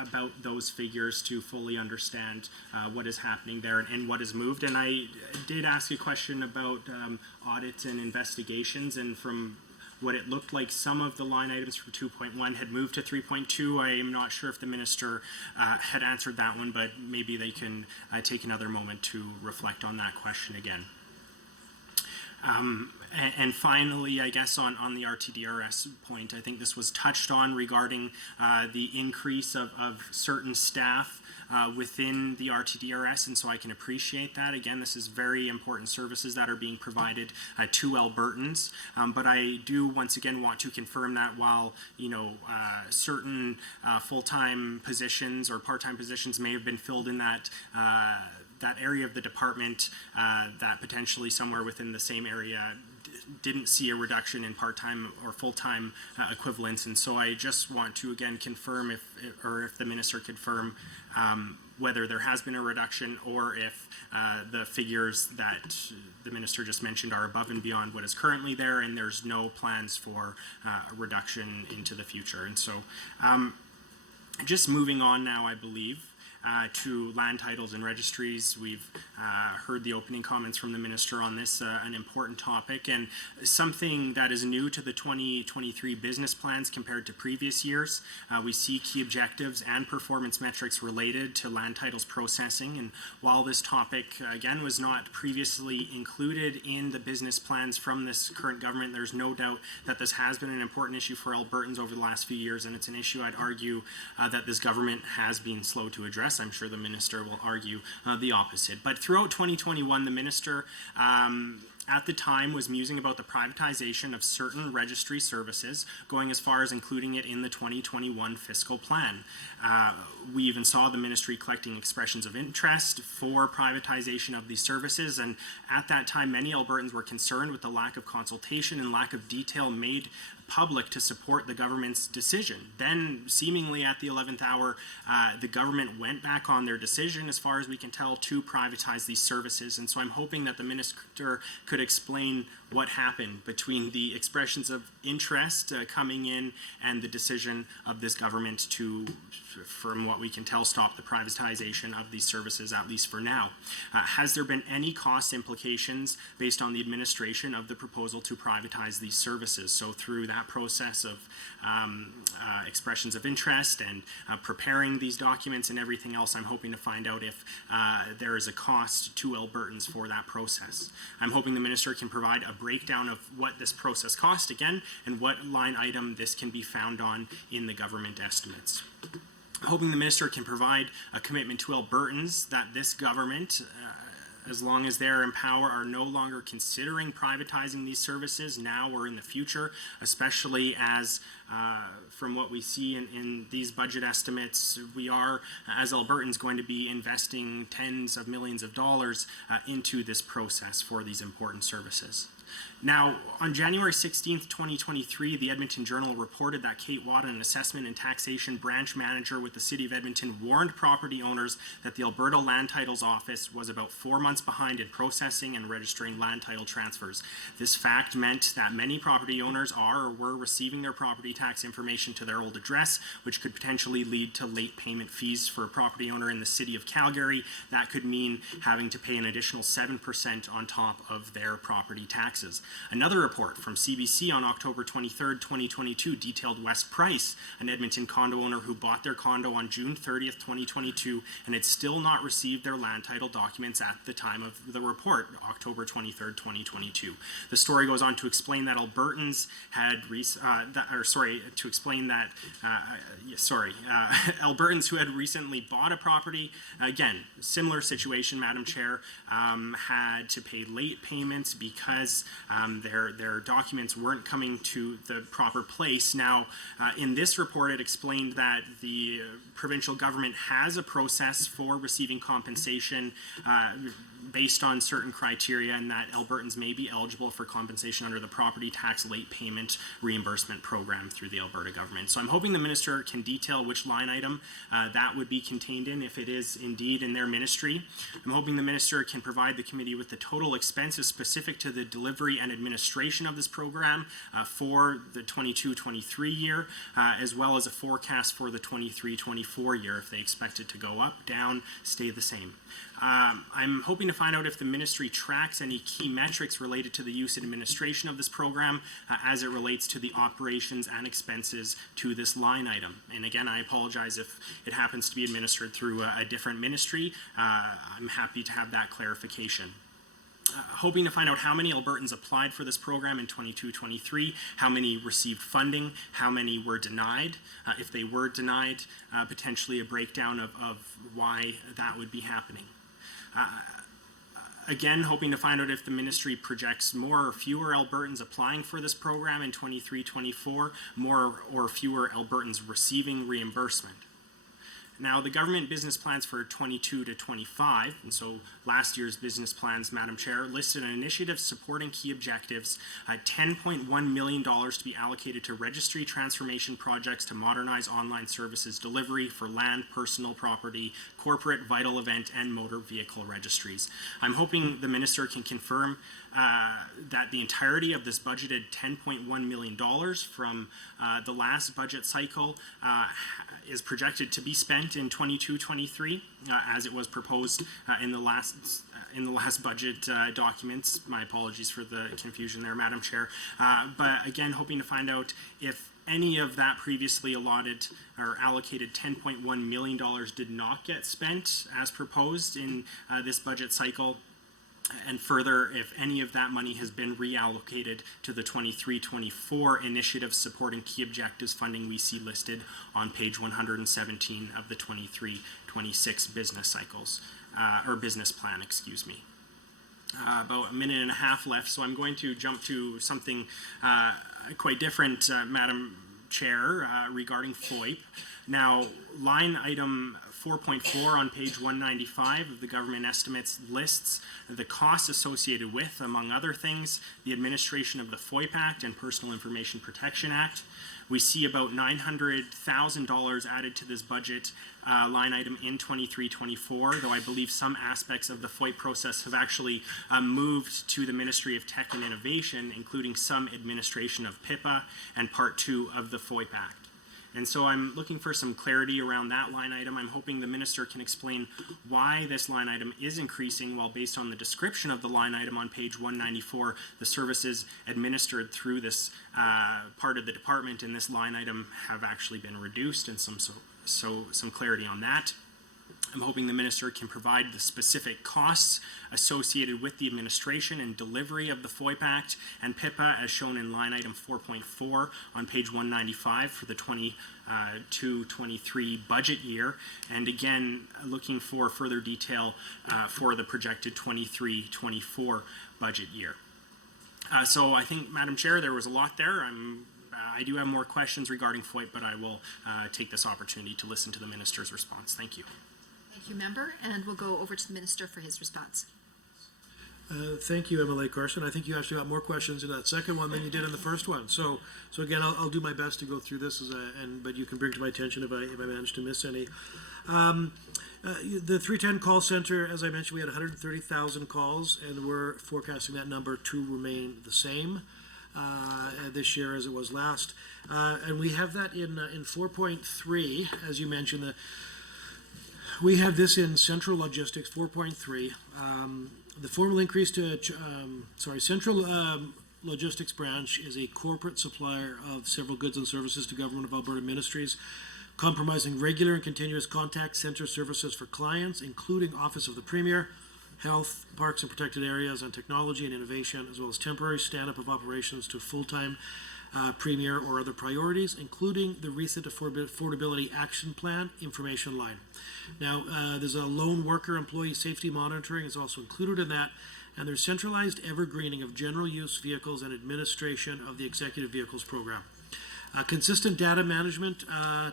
about those figures to fully understand what is happening there and what is moved. And I did ask a question about audits and investigations, and from what it looked like, some of the line items from 2.1 had moved to 3.2. I am not sure if the Minister had answered that one, but maybe they can take another moment to reflect on that question again. And finally, I guess on the RTDRS point, I think this was touched on regarding the increase of certain staff within the RTDRS, and so I can appreciate that. Again, this is very important services that are being provided to Albertans, but I do once again want to confirm that while certain full-time positions or part-time positions may have been filled in that that area of the department that potentially somewhere within the same area didn't see a reduction in part-time or full-time equivalents, and so I just want to again confirm if the minister confirm whether there has been a reduction or if the figures that the minister just mentioned are above and beyond what is currently there, and there's no plans for a reduction into the future. And so just moving on now, I believe, to land titles and registries. We've heard the opening comments from the minister on this, an important topic, and something that is new to the 2023 business plans compared to previous years. We see key objectives and performance metrics related to land titles processing, and while this topic, again, was not previously included in the business plans from this current government, there's no doubt that this has been an important issue for Albertans over the last few years, and it's an issue I'd argue that this government has been slow to address. I'm sure the minister will argue the opposite. But throughout 2021, the minister at the time was musing about the privatization of certain registry services, going as far as including it in the 2021 fiscal plan. We even saw the ministry collecting expressions of interest for privatization of these services, and at that time many Albertans were concerned with the lack of consultation and lack of detail made public to support the government's decision. Then, seemingly at the 11th hour, the government went back on their decision, as far as we can tell, to privatize these services. And so I'm hoping that the minister could explain what happened between the expressions of interest coming in and the decision of this government to, from what we can tell, stop the privatization of these services, at least for now. Has there been any cost implications based on the administration of the proposal to privatize these services? So through that process of expressions of interest and preparing these documents and everything else, I'm hoping to find out if there is a cost to Albertans for that process. I'm hoping the minister can provide a breakdown of what this process cost again and what line item this can be found on in the government estimates. Hoping the minister can provide a commitment to Albertans that this government, as long as they're in power, are no longer considering privatizing these services now or in the future, especially as from what we see in these budget estimates, we are, as Albertans, going to be investing tens of millions of dollars into this process for these important services. Now, on January 16th, 2023, the Edmonton Journal reported that Kate Watt, an assessment and taxation branch manager with the City of Edmonton, warned property owners that the Alberta Land Titles Office was about 4 months behind in processing and registering land title transfers. This fact meant that many property owners are or were receiving their property tax information to their old address, which could potentially lead to late payment fees for a property owner in the City of Calgary. That could mean having to pay an additional 7% on top of their property taxes. Another report from CBC on October 23rd, 2022 detailed Wes Price, an Edmonton condo owner who bought their condo on June 30th, 2022, and had still not received their land title documents at the time of the report, October 23rd, 2022. The story goes on to explain that Albertans had, Albertans who had recently bought a property, again, similar situation, Madam Chair, had to pay late payments because their documents weren't coming to the proper place. Now, in this report, it explained that the provincial government has a process for receiving compensation based on certain criteria, and that Albertans may be eligible for compensation under the property tax late payment reimbursement program through the Alberta government. So I'm hoping the minister can detail which line item that would be contained in, if it is indeed in their ministry. I'm hoping the minister can provide the committee with the total expenses specific to the delivery and administration of this program for the 22-23 year, as well as a forecast for the 23-24 year, if they expect it to go up, down, stay the same. I'm hoping to find out if the ministry tracks any key metrics related to the use and administration of this program as it relates to the operations and expenses to this line item. And again, I apologize if it happens to be administered through a different ministry. I'm happy to have that clarification. Hoping to find out how many Albertans applied for this program in 22-23, how many received funding, how many were denied. If they were denied, potentially a breakdown of why that would be happening. Again, hoping to find out if the ministry projects more or fewer Albertans applying for this program in 23-24, more or fewer Albertans receiving reimbursement. Now, the government business plans for 22 to 25, and so last year's business plans, Madam Chair, listed an initiative supporting key objectives, $10.1 million to be allocated to registry transformation projects to modernize online services delivery for land, personal property, corporate, vital event, and motor vehicle registries. I'm hoping the Minister can confirm that the entirety of this budgeted $10.1 million from the last budget cycle is projected to be spent in 22-23, as it was proposed in the last budget documents. My apologies for the confusion there, Madam Chair. But again, hoping to find out if any of that previously allotted or allocated $10.1 million did not get spent as proposed in this budget cycle. And further, if any of that money has been reallocated to the 23-24 initiatives supporting key objectives funding we see listed on page 117 of the 23-26 business cycles, or business plan, excuse me. About a minute and a half left, so I'm going to jump to something quite different, Madam Chair, regarding FOIP. Now, line item 4.4 on page 195 of the government estimates lists the costs associated with, among other things, the administration of the FOIP Act and Personal Information Protection Act. We see about $900,000 added to this budget line item in 23-24, though I believe some aspects of the FOIP process have actually moved to the Ministry of Tech and Innovation, including some administration of PIPA and Part 2 of the FOIP Act. And so I'm looking for some clarity around that line item. I'm hoping the Minister can explain why this line item is increasing, while based on the description of the line item on page 194, the services administered through this part of the department in this line item have actually been reduced, and some clarity on that. I'm hoping the Minister can provide the specific costs associated with the administration and delivery of the FOIP Act and PIPA as shown in line item 4.4 on page 195 for the 22-23 budget year, and again looking for further detail for the projected 23-24 budget year. So I think, Madam Chair, there was a lot there. I do have more questions regarding FOIP, but I will take this opportunity to listen to the Minister's response. Thank you. Thank you, Member, and we'll go over to the Minister for his response. Thank you, MLA Carson. I think you actually got more questions in that second one than you did in the first one. So again, I'll do my best to go through this, but you can bring to my attention if I manage to miss any. The 310 call center, as I mentioned, we had 130,000 calls, and we're forecasting that number to remain the same this year as it was last. And we have that in 4.3, as you mentioned. We have this in Central Logistics 4.3. The formal increase to Central Logistics Branch is a corporate supplier of several goods and services to Government of Alberta ministries, comprising regular and continuous contact center services for clients, including Office of the Premier, Health, Parks and Protected Areas, and Technology and Innovation, as well as temporary stand-up of operations to full-time Premier or other priorities, including the recent Affordability Action Plan information line. Now, there's a lone worker employee safety monitoring is also included in that, and there's centralized evergreening of general use vehicles and administration of the executive vehicles program. Consistent data management,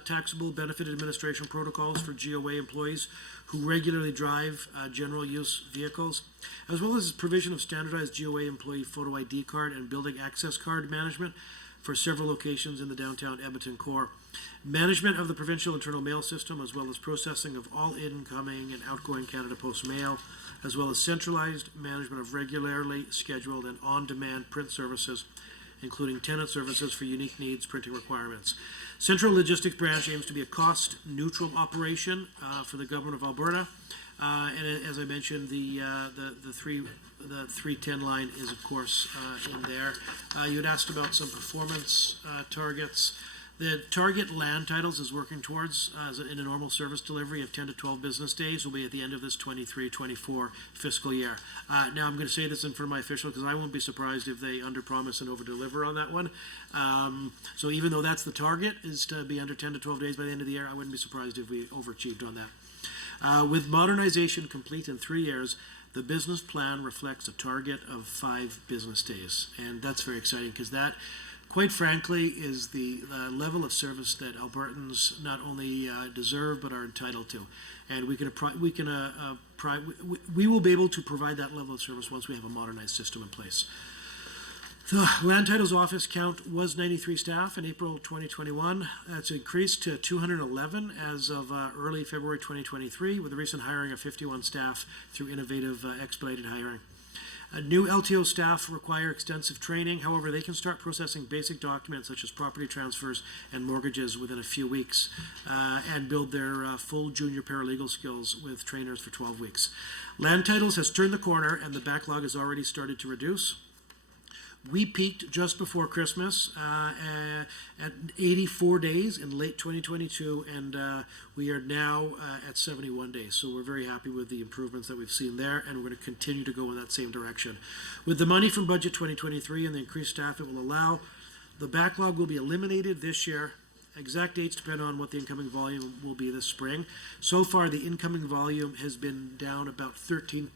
taxable benefit administration protocols for GOA employees who regularly drive general use vehicles, as well as provision of standardized GOA employee photo ID card and building access card management for several locations in the downtown Edmonton core. Management of the provincial internal mail system, as well as processing of all incoming and outgoing Canada Post mail, as well as centralized management of regularly scheduled and on-demand print services, including tenant services for unique needs printing requirements. Central Logistics Branch aims to be a cost-neutral operation for the Government of Alberta. And as I mentioned, the 310 line is, of course, in there. You had asked about some performance targets. The target land titles is working towards, in a normal service delivery of 10 to 12 business days, will be at the end of this 23-24 fiscal year. Now, I'm going to say this in front of my official because I won't be surprised if they under-promise and over-deliver on that one. So even though that's the target, is to be under 10 to 12 days by the end of the year, I wouldn't be surprised if we overachieved on that. With modernization complete in 3 years, the business plan reflects a target of 5 business days. And that's very exciting because that quite frankly, is the level of service that Albertans not only deserve but are entitled to. And we will be able to provide that level of service once we have a modernized system in place. The Land Titles Office count was 93 staff in April 2021. That's increased to 211 as of early February 2023, with the recent hiring of 51 staff through innovative expedited hiring. New LTO staff require extensive training. However, they can start processing basic documents such as property transfers and mortgages within a few weeks and build their full junior paralegal skills with trainers for 12 weeks. Land Titles has turned the corner and the backlog has already started to reduce. We peaked just before Christmas at 84 days in late 2022, and we are now at 71 days. So we're very happy with the improvements that we've seen there, and we're going to continue to go in that same direction. With the money from Budget 2023 and the increased staff it will allow, the backlog will be eliminated this year. Exact dates depend on what the incoming volume will be this spring. So far, the incoming volume has been down about 13%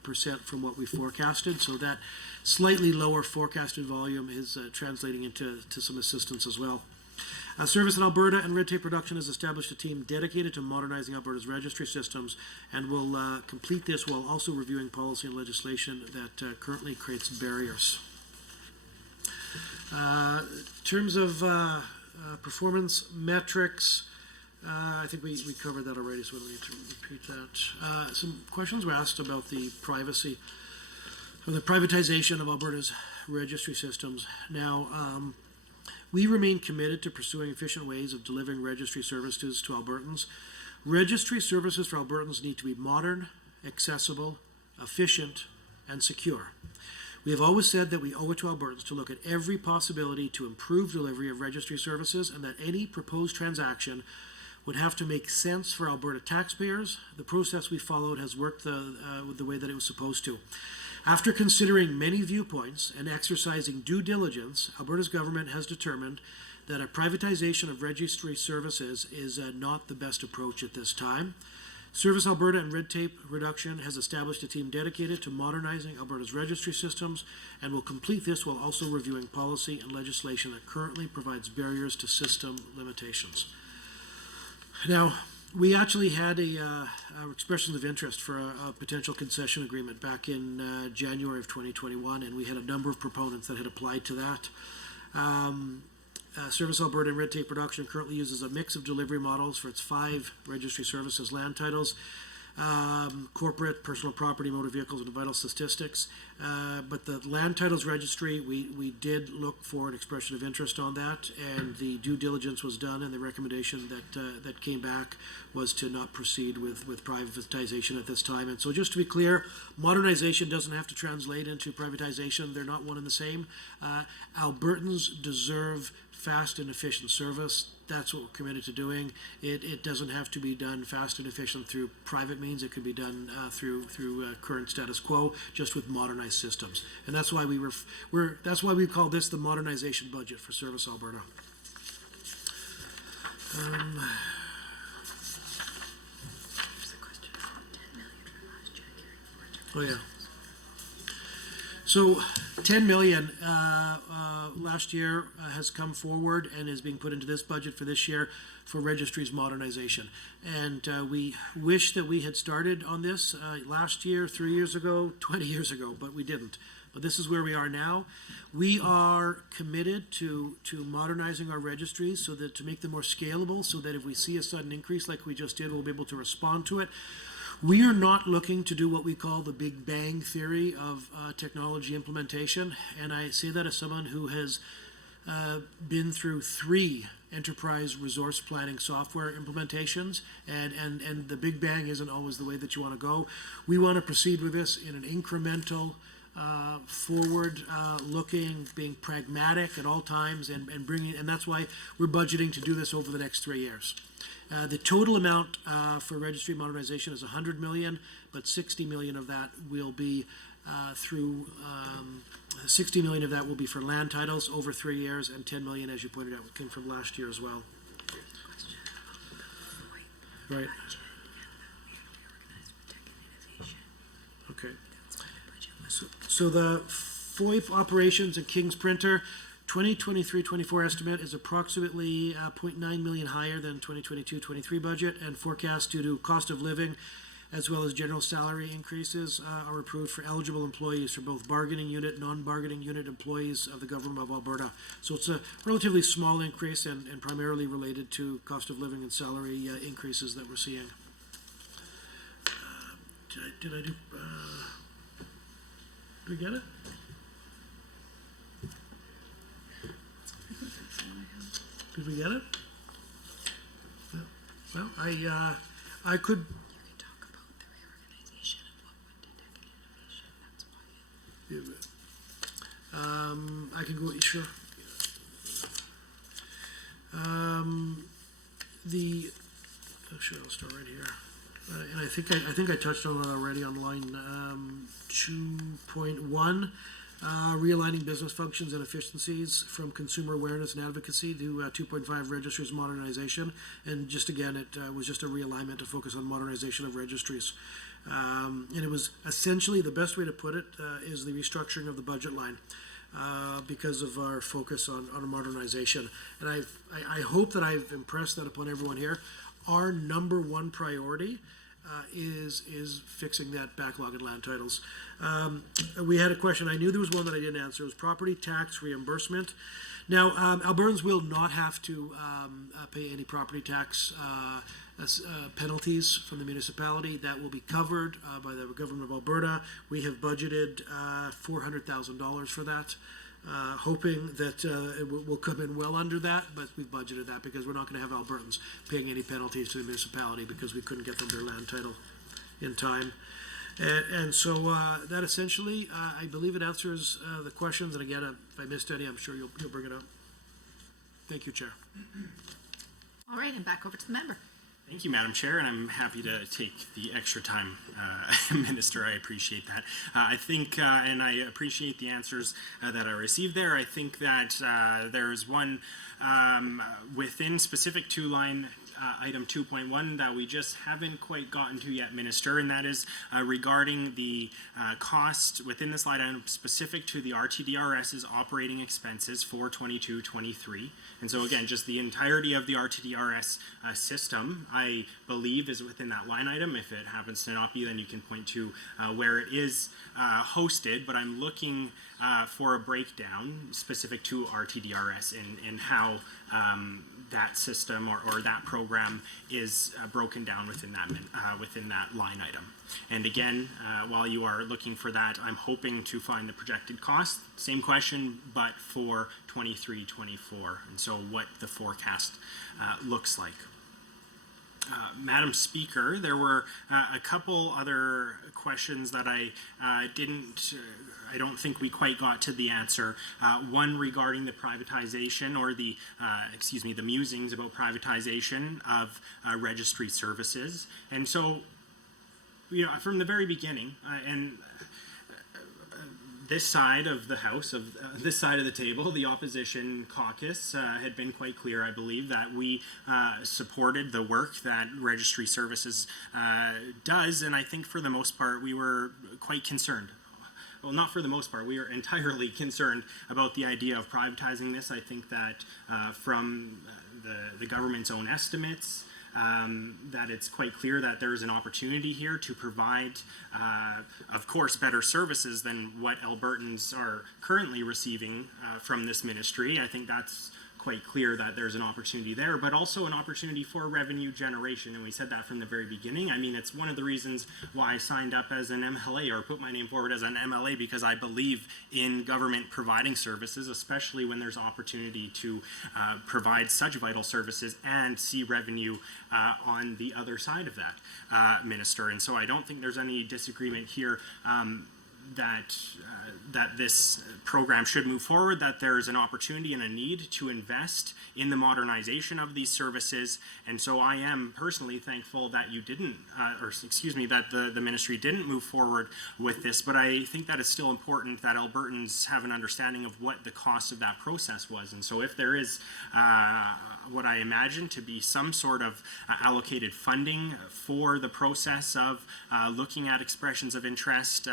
from what we forecasted, so that slightly lower forecasted volume is translating into some assistance as well. Service in Alberta and Red Tape Production has established a team dedicated to modernizing Alberta's registry systems, and will complete this while also reviewing policy and legislation that currently creates barriers. In terms of performance metrics, I think we covered that already, so we don't need to repeat that. Some questions were asked about the privacy, or the privatization of Alberta's registry systems. Now, we remain committed to pursuing efficient ways of delivering registry services to Albertans. Registry services for Albertans need to be modern, accessible, efficient, and secure. We have always said that we owe it to Albertans to look at every possibility to improve delivery of registry services, and that any proposed transaction would have to make sense for Alberta taxpayers. The process we followed has worked the way that it was supposed to. After considering many viewpoints and exercising due diligence, Alberta's government has determined that a privatization of registry services is not the best approach at this time. Service Alberta and Red Tape Reduction has established a team dedicated to modernizing Alberta's registry systems, and will complete this while also reviewing policy and legislation that currently provides barriers to system limitations. Now, we actually had expressions of interest for a potential concession agreement back in January of 2021, and we had a number of proponents that had applied to that. Service Alberta and Red Tape Production currently uses a mix of delivery models for its 5 registry services land titles: corporate, personal property, motor vehicles, and vital statistics. But the land titles registry, we did look for an expression of interest on that, and the due diligence was done, and the recommendation that came back was to not proceed with privatization at this time. And so, just to be clear, modernization doesn't have to translate into privatization. They're not one and the same. Albertans deserve fast and efficient service. That's what we're committed to doing. It doesn't have to be done fast and efficient through private means. It could be done through current status quo, just with modernized systems. And that's why that's why we call this the modernization budget for Service Alberta. Oh yeah. So 10 million last year has come forward and is being put into this budget for this year for registries modernization. And we wish that we had started on this last year, 3 years ago, 20 years ago, but we didn't. But this is where we are now. We are committed to modernizing our registries so that to make them more scalable, so that if we see a sudden increase like we just did, we'll be able to respond to it. We are not looking to do what we call the Big Bang theory of technology implementation, and I say that as someone who has been through 3 enterprise resource planning software implementations, and the Big Bang isn't always the way that you want to go. We want to proceed with this in an incremental, forward looking, being pragmatic at all times, and that's why we're budgeting to do this over the next 3 years. The total amount for registry modernization is 100 million, but 60 million of that will be through 60 million of that will be for land titles over 3 years, and 10 million, as you pointed out, came from last year as well. Right. Okay. So the FOIP operations at King's Printer, 2023-24 estimate is approximately 0.9 million higher than 2022-23 budget, and forecast due to cost of living as well as general salary increases are approved for eligible employees for both bargaining unit, non-bargaining unit employees of the government of Alberta. So it's a relatively small increase and primarily related to cost of living and salary increases that we're seeing. Did we get it? Did we get it? Well, I could. I can go, sure. Sure, I'll start right here. And I think I touched on it already on line 2.1. Realigning business functions and efficiencies from consumer awareness and advocacy to 2.5 registries modernization. And just again, it was just a realignment to focus on modernization of registries. And it was essentially, the best way to put it is the restructuring of the budget line because of our focus on modernization. And I hope that I've impressed that upon everyone here. Our number one priority is fixing that backlog in land titles. We had a question. I knew there was one that I didn't answer. It was property tax reimbursement. Now, Albertans will not have to pay any property tax penalties from the municipality. That will be covered by the government of Alberta. We have budgeted $400,000 for that. Hoping that it will come in well under that, but we've budgeted that because we're not going to have Albertans paying any penalties to the municipality because we couldn't get them their land title in time. And so that essentially, I believe it answers the questions. And again, if I missed any, I'm sure you'll bring it up. Thank you, Chair. All right, and back over to the member. Thank you, Madam Chair, and I'm happy to take the extra time, Minister. I appreciate that. I think, and I appreciate the answers that I received there. I think that there's one within specific to line item 2.1 that we just haven't quite gotten to yet, Minister, and that is regarding the cost within this line item specific to the RTDRS's operating expenses for 22-23. And so again, just the entirety of the RTDRS system, I believe, is within that line item. If it happens to not be, then you can point to where it is hosted, but I'm looking for a breakdown specific to RTDRS and how that system or that program is broken down within that line item. And again, while you are looking for that, I'm hoping to find the projected cost. Same question, but for 23-24, and so what the forecast looks like. Madam Speaker, there were a couple other questions that I don't think we quite got to the answer. One regarding the privatization or the musings about privatization of registry services. And so, from the very beginning, and this side of the House, this side of the table, the opposition caucus had been quite clear, I believe, that we supported the work that Registry Services does, and I think for the most part we were quite concerned. Well, not for the most part, we are entirely concerned about the idea of privatizing this. I think that from the government's own estimates, that it's quite clear that there is an opportunity here to provide, of course, better services than what Albertans are currently receiving from this ministry. I think that's quite clear that there's an opportunity there, but also an opportunity for revenue generation, and we said that from the very beginning. I mean, it's one of the reasons why I signed up as an MLA or put my name forward as an MLA, because I believe in government providing services, especially when there's opportunity to provide such vital services and see revenue on the other side of that, Minister. And so I don't think there's any disagreement here that this program should move forward, that there is an opportunity and a need to invest in the modernization of these services. And so I am personally thankful that you didn't, that the ministry didn't move forward with this. But I think that it's still important that Albertans have an understanding of what the cost of that process was. And so if there is what I imagine to be some sort of allocated funding for the process of looking at expressions of interest,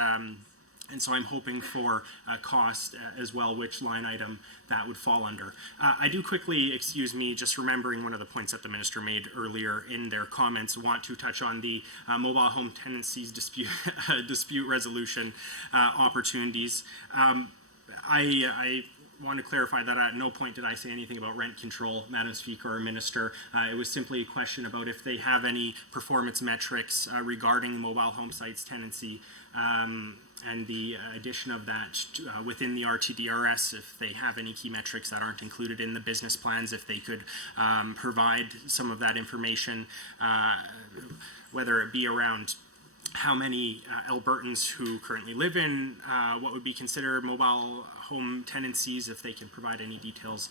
And so I'm hoping for cost as well, which line item that would fall under. I do quickly, excuse me, just remembering one of the points that the minister made earlier in their comments, want to touch on the mobile home tenancies dispute resolution opportunities. I want to clarify that at no point did I say anything about rent control, Madam Speaker or Minister. It was simply a question about if they have any performance metrics regarding mobile home sites tenancy and the addition of that within the RTDRS, if they have any key metrics that aren't included in the business plans, if they could provide some of that information, whether it be around how many Albertans who currently live in what would be considered mobile home tenancies, if they can provide any details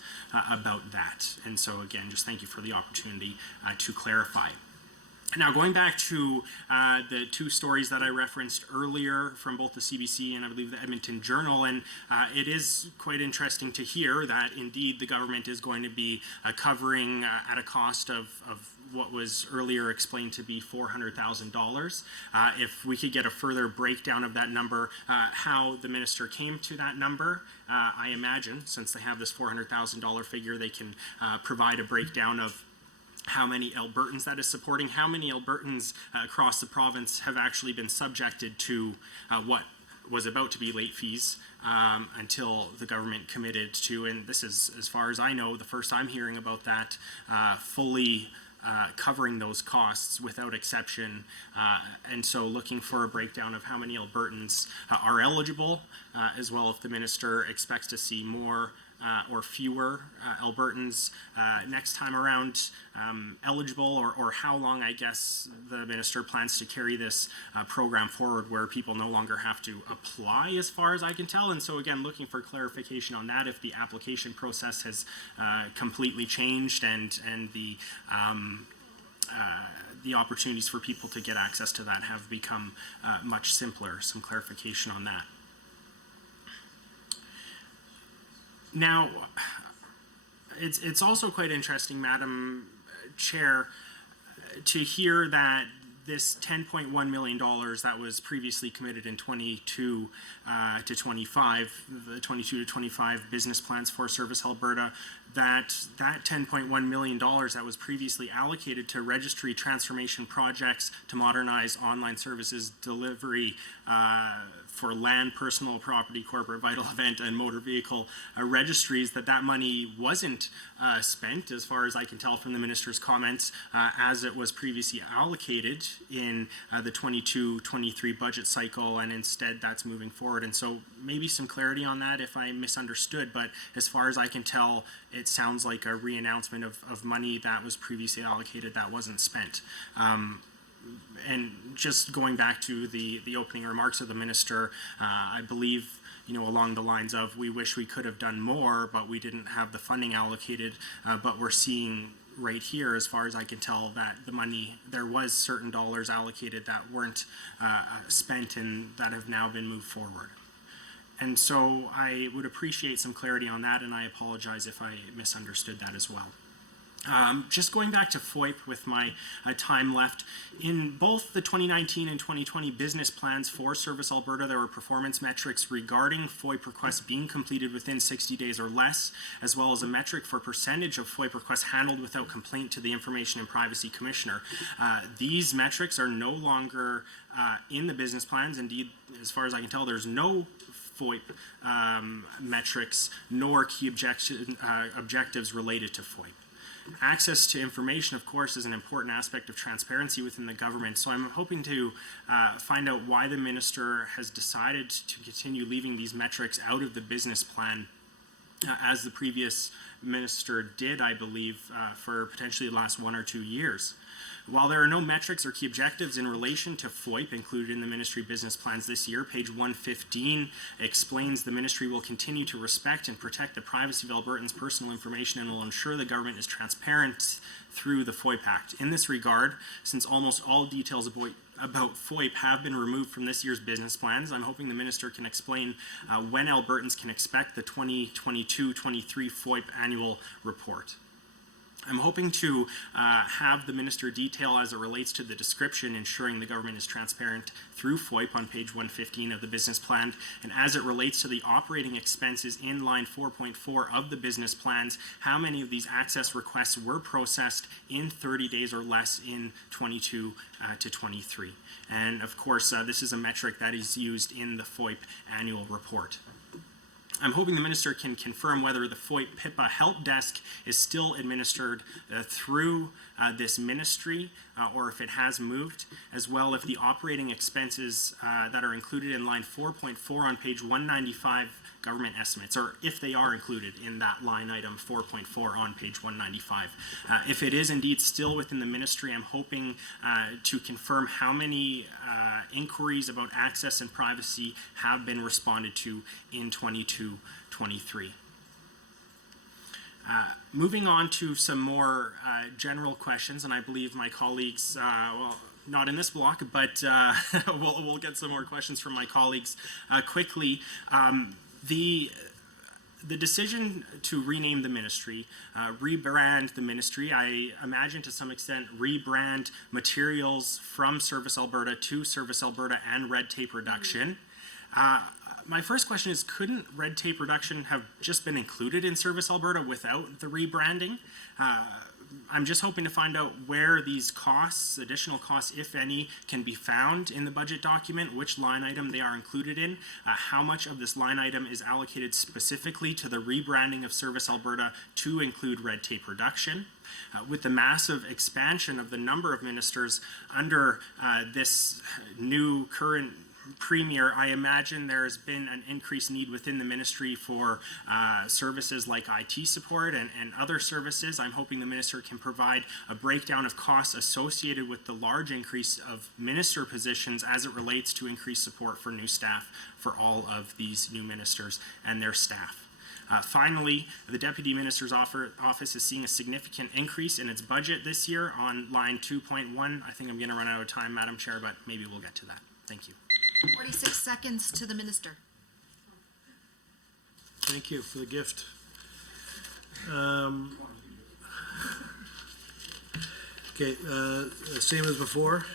about that. And so again, just thank you for the opportunity to clarify. Now, going back to the two stories that I referenced earlier from both the CBC and I believe the Edmonton Journal, and it is quite interesting to hear that indeed the government is going to be covering at a cost of what was earlier explained to be $400,000. If we could get a further breakdown of that number, how the minister came to that number, I imagine, since they have this $400,000 figure, they can provide a breakdown of how many Albertans that is supporting, how many Albertans across the province have actually been subjected to what was about to be late fees until the government committed to, and this is, as far as I know, the first I'm hearing about that, fully covering those costs without exception. And so looking for a breakdown of how many Albertans are eligible, as well if the minister expects to see more or fewer Albertans next time around eligible, or how long, I guess, the minister plans to carry this program forward where people no longer have to apply, as far as I can tell. And so again, looking for clarification on that, if the application process has completely changed and the opportunities for people to get access to that have become much simpler. Some clarification on that. Now, it's also quite interesting, Madam Chair, to hear that this $10.1 million that was previously committed in 22 to 25, the 22 to 25 business plans for Service Alberta, that $10.1 million that was previously allocated to registry transformation projects to modernize online services delivery for land, personal property, corporate vital event, and motor vehicle registries, that money wasn't spent, as far as I can tell from the minister's comments, as it was previously allocated in the 22-23 budget cycle, and instead that's moving forward. And so maybe some clarity on that if I misunderstood, but as far as I can tell, it sounds like a re-announcement of money that was previously allocated that wasn't spent. And just going back to the opening remarks of the minister, I believe, along the lines of, we wish we could have done more, but we didn't have the funding allocated, but we're seeing right here, as far as I can tell, that the money, there was certain dollars allocated that weren't spent and that have now been moved forward. And so I would appreciate some clarity on that, and I apologize if I misunderstood that as well. Just going back to FOIP with my time left, in both the 2019 and 2020 business plans for Service Alberta, there were performance metrics regarding FOIP requests being completed within 60 days or less, as well as a metric for percentage of FOIP requests handled without complaint to the Information and Privacy Commissioner. These metrics are no longer in the business plans. Indeed, as far as I can tell, there's no FOIP metrics nor key objectives related to FOIP. Access to information, of course, is an important aspect of transparency within the government, so I'm hoping to find out why the minister has decided to continue leaving these metrics out of the business plan, as the previous minister did, I believe, for potentially the last 1 or 2 years. While there are no metrics or key objectives in relation to FOIP included in the ministry business plans this year, page 115 explains the ministry will continue to respect and protect the privacy of Albertans' personal information and will ensure the government is transparent through the FOIP Act. In this regard, since almost all details about FOIP have been removed from this year's business plans, I'm hoping the minister can explain when Albertans can expect the 2022-23 FOIP annual report. I'm hoping to have the minister detail as it relates to the description, ensuring the government is transparent through FOIP on page 115 of the business plan, and as it relates to the operating expenses in line 4.4 of the business plans, how many of these access requests were processed in 30 days or less in 22 to 23. And of course, this is a metric that is used in the FOIP annual report. I'm hoping the minister can confirm whether the FOIP PIPA help desk is still administered through this ministry or if it has moved, as well if the operating expenses that are included in line 4.4 on page 195 government estimates, or if they are included in that line item 4.4 on page 195. If it is indeed still within the ministry, I'm hoping to confirm how many inquiries about access and privacy have been responded to in 22-23. Moving on to some more general questions, and I believe my colleagues, well, not in this block, but we'll get some more questions from my colleagues quickly. The decision to rename the ministry, rebrand the ministry, I imagine to some extent rebrand materials from Service Alberta to Service Alberta and red tape reduction. My first question is, couldn't red tape reduction have just been included in Service Alberta without the rebranding? I'm just hoping to find out where these costs, additional costs, if any, can be found in the budget document, which line item they are included in, how much of this line item is allocated specifically to the rebranding of Service Alberta to include red tape reduction. With the massive expansion of the number of ministers under this new current Premier, I imagine there's been an increased need within the ministry for services like IT support and other services. I'm hoping the minister can provide a breakdown of costs associated with the large increase of minister positions as it relates to increased support for new staff for all of these new ministers and their staff. Finally, the Deputy Minister's Office is seeing a significant increase in its budget this year on line 2.1. I think I'm going to run out of time, Madam Chair, but maybe we'll get to that. Thank you. 46 seconds to the minister. Thank you for the gift. Okay, same as before,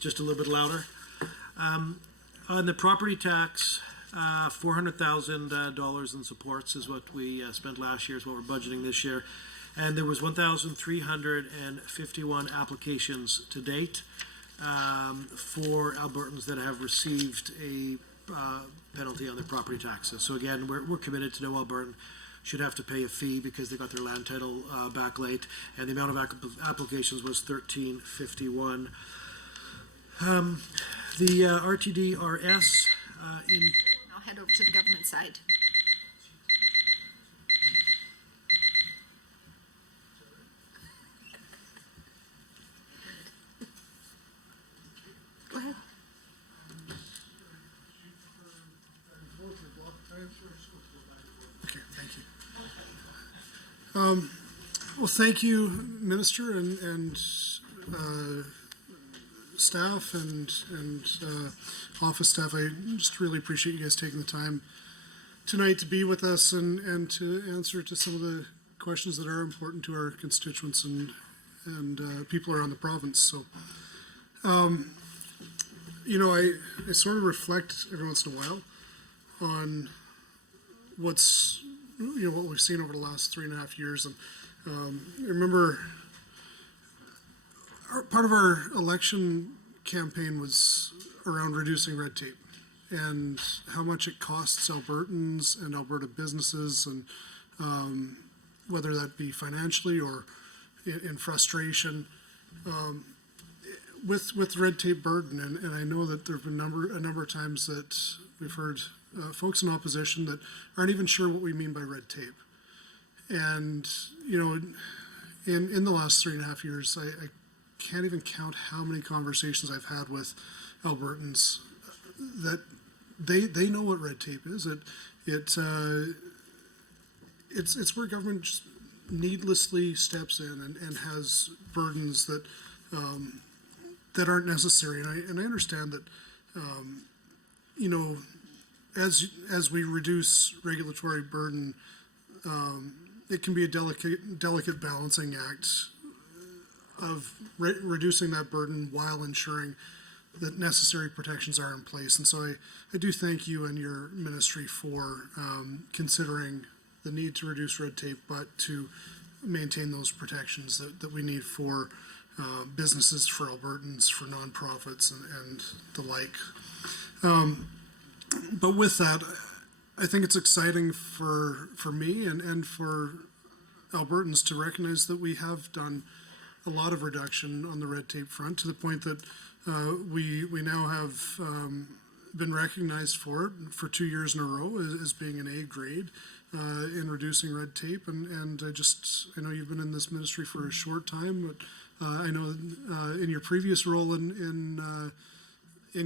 just a little bit louder. On the property tax, $400,000 in supports is what we spent last year, is what we're budgeting this year. And there was 1,351 applications to date for Albertans that have received a penalty on their property taxes. So again, we're committed to no Albertan should have to pay a fee because they got their land title back late, and the amount of applications was 1,351. The RTD-RS in... I'll head over to the government side. Go ahead. Okay, thank you. Well, thank you, Minister, and staff and office staff. I just really appreciate you guys taking the time tonight to be with us and to answer to some of the questions that are important to our constituents and people around the province. So, you know, I sort of reflect every once in a while on what we've seen over the last 3.5 years. And I remember part of our election campaign was around reducing red tape and how much it costs Albertans and Alberta businesses, and whether that be financially or in frustration. With red tape burden, and I know that there have been a number of times that we've heard folks in opposition that aren't even sure what we mean by red tape. And you know, in the last 3.5 years, I can't even count how many conversations I've had with Albertans that they know what red tape is. It's where government just needlessly steps in and has burdens that that aren't necessary. And I understand that you know, as we reduce regulatory burden it can be a delicate balancing act of reducing that burden while ensuring that necessary protections are in place. And so I do thank you and your ministry for considering the need to reduce red tape, but to maintain those protections that we need for businesses, for Albertans, for nonprofits, and the like. But with that, I think it's exciting for me and for Albertans to recognize that we have done a lot of reduction on the red tape front, to the point that we now have been recognized for it for 2 years in a row as being an A grade in reducing red tape. And I know you've been in this ministry for a short time, but I know in your previous role in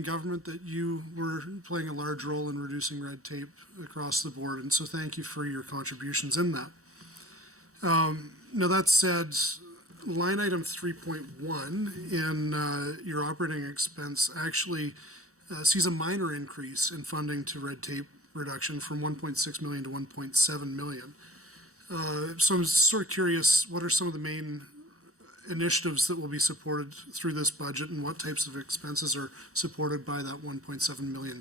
government that you were playing a large role in reducing red tape across the board. And so thank you for your contributions in that. Now, that said, line item 3.1 in your operating expense actually sees a minor increase in funding to red tape reduction from 1.6 million to 1.7 million. So I'm sort of curious, what are some of the main initiatives that will be supported through this budget, and what types of expenses are supported by that $1.7 million?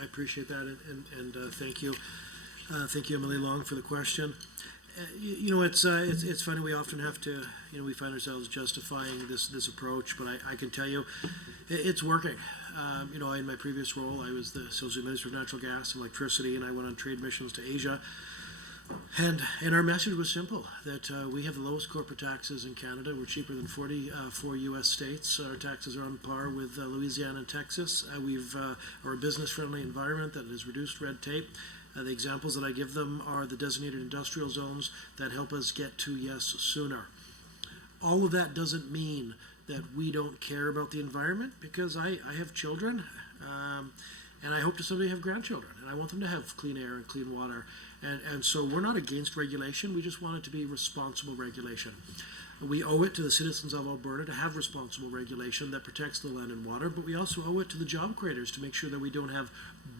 I appreciate that, and thank you. Thank you, Emily Long, for the question. It's funny, we often have to, we find ourselves justifying this approach, but I can tell you it's working. In my previous role, I was the Associate Minister of Natural Gas and Electricity, and I went on trade missions to Asia. And our message was simple, that we have the lowest corporate taxes in Canada. We're cheaper than 44 U.S. states. Our taxes are on par with Louisiana and Texas. We're a business-friendly environment that has reduced red tape. The examples that I give them are the designated industrial zones that help us get to yes sooner. All of that doesn't mean that we don't care about the environment, because I have children, and I hope to someday have grandchildren, and I want them to have clean air and clean water. And so we're not against regulation, we just want it to be responsible regulation. We owe it to the citizens of Alberta to have responsible regulation that protects the land and water, but we also owe it to the job creators to make sure that we don't have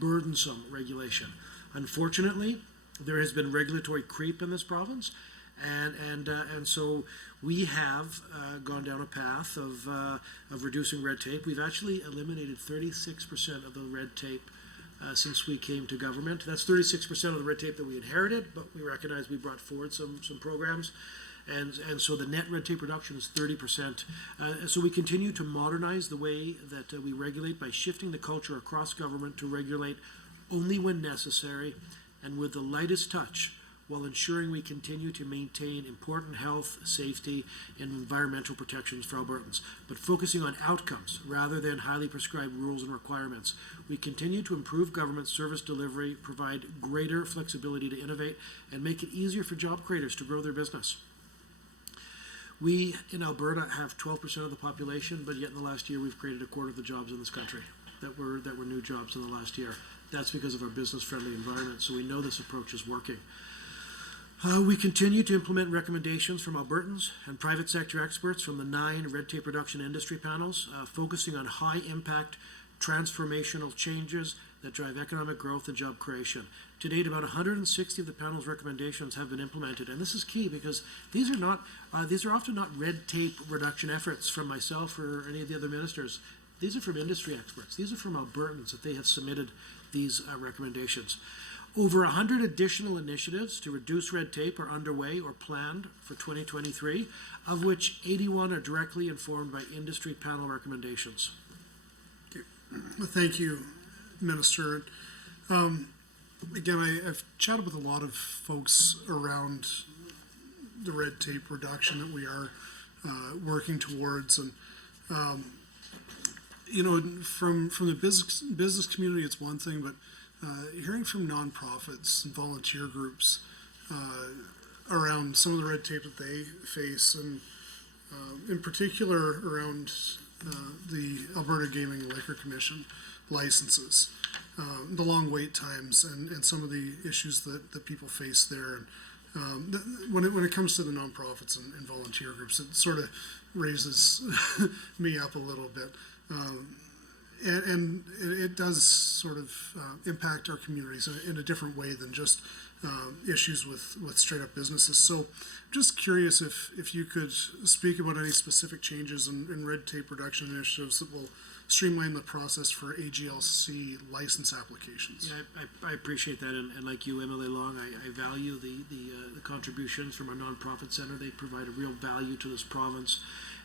burdensome regulation. Unfortunately, there has been regulatory creep in this province, and so we have gone down a path of reducing red tape. We've actually eliminated 36% of the red tape since we came to government. That's 36% of the red tape that we inherited, but we recognize we brought forward some programs. And so the net red tape reduction is 30%. So we continue to modernize the way that we regulate by shifting the culture across government to regulate only when necessary and with the lightest touch, while ensuring we continue to maintain important health, safety, and environmental protections for Albertans, but focusing on outcomes rather than highly prescribed rules and requirements. We continue to improve government service delivery, provide greater flexibility to innovate, and make it easier for job creators to grow their business. We in Alberta have 12% of the population, but yet in the last year we've created a quarter of the jobs in this country that were new jobs in the last year. That's because of our business-friendly environment, so we know this approach is working. We continue to implement recommendations from Albertans and private sector experts from the 9 red tape reduction industry panels, focusing on high-impact transformational changes that drive economic growth and job creation. To date, about 160 of the panel's recommendations have been implemented, and this is key because these are often not red tape reduction efforts from myself or any of the other ministers. These are from industry experts. These are from Albertans that they have submitted these recommendations. Over 100 additional initiatives to reduce red tape are underway or planned for 2023, of which 81 are directly informed by industry panel recommendations. Well, thank you, Minister. Again, I've chatted with a lot of folks around the red tape reduction that we are working towards, and from the business community, it's one thing, but hearing from nonprofits and volunteer groups around some of the red tape that they face, and in particular around the Alberta Gaming and Liquor Commission licenses, the long wait times, and some of the issues that people face there. And when it comes to the nonprofits and volunteer groups, it sort of raises me up a little bit. and it does sort of impact our communities in a different way than just issues with straight up businesses. So just curious if you could speak about any specific changes in red tape reduction initiatives that will streamline the process for AGLC license applications. Yeah, I appreciate that, and like you, MLA Long, I value the contributions from our nonprofit center. They provide a real value to this province,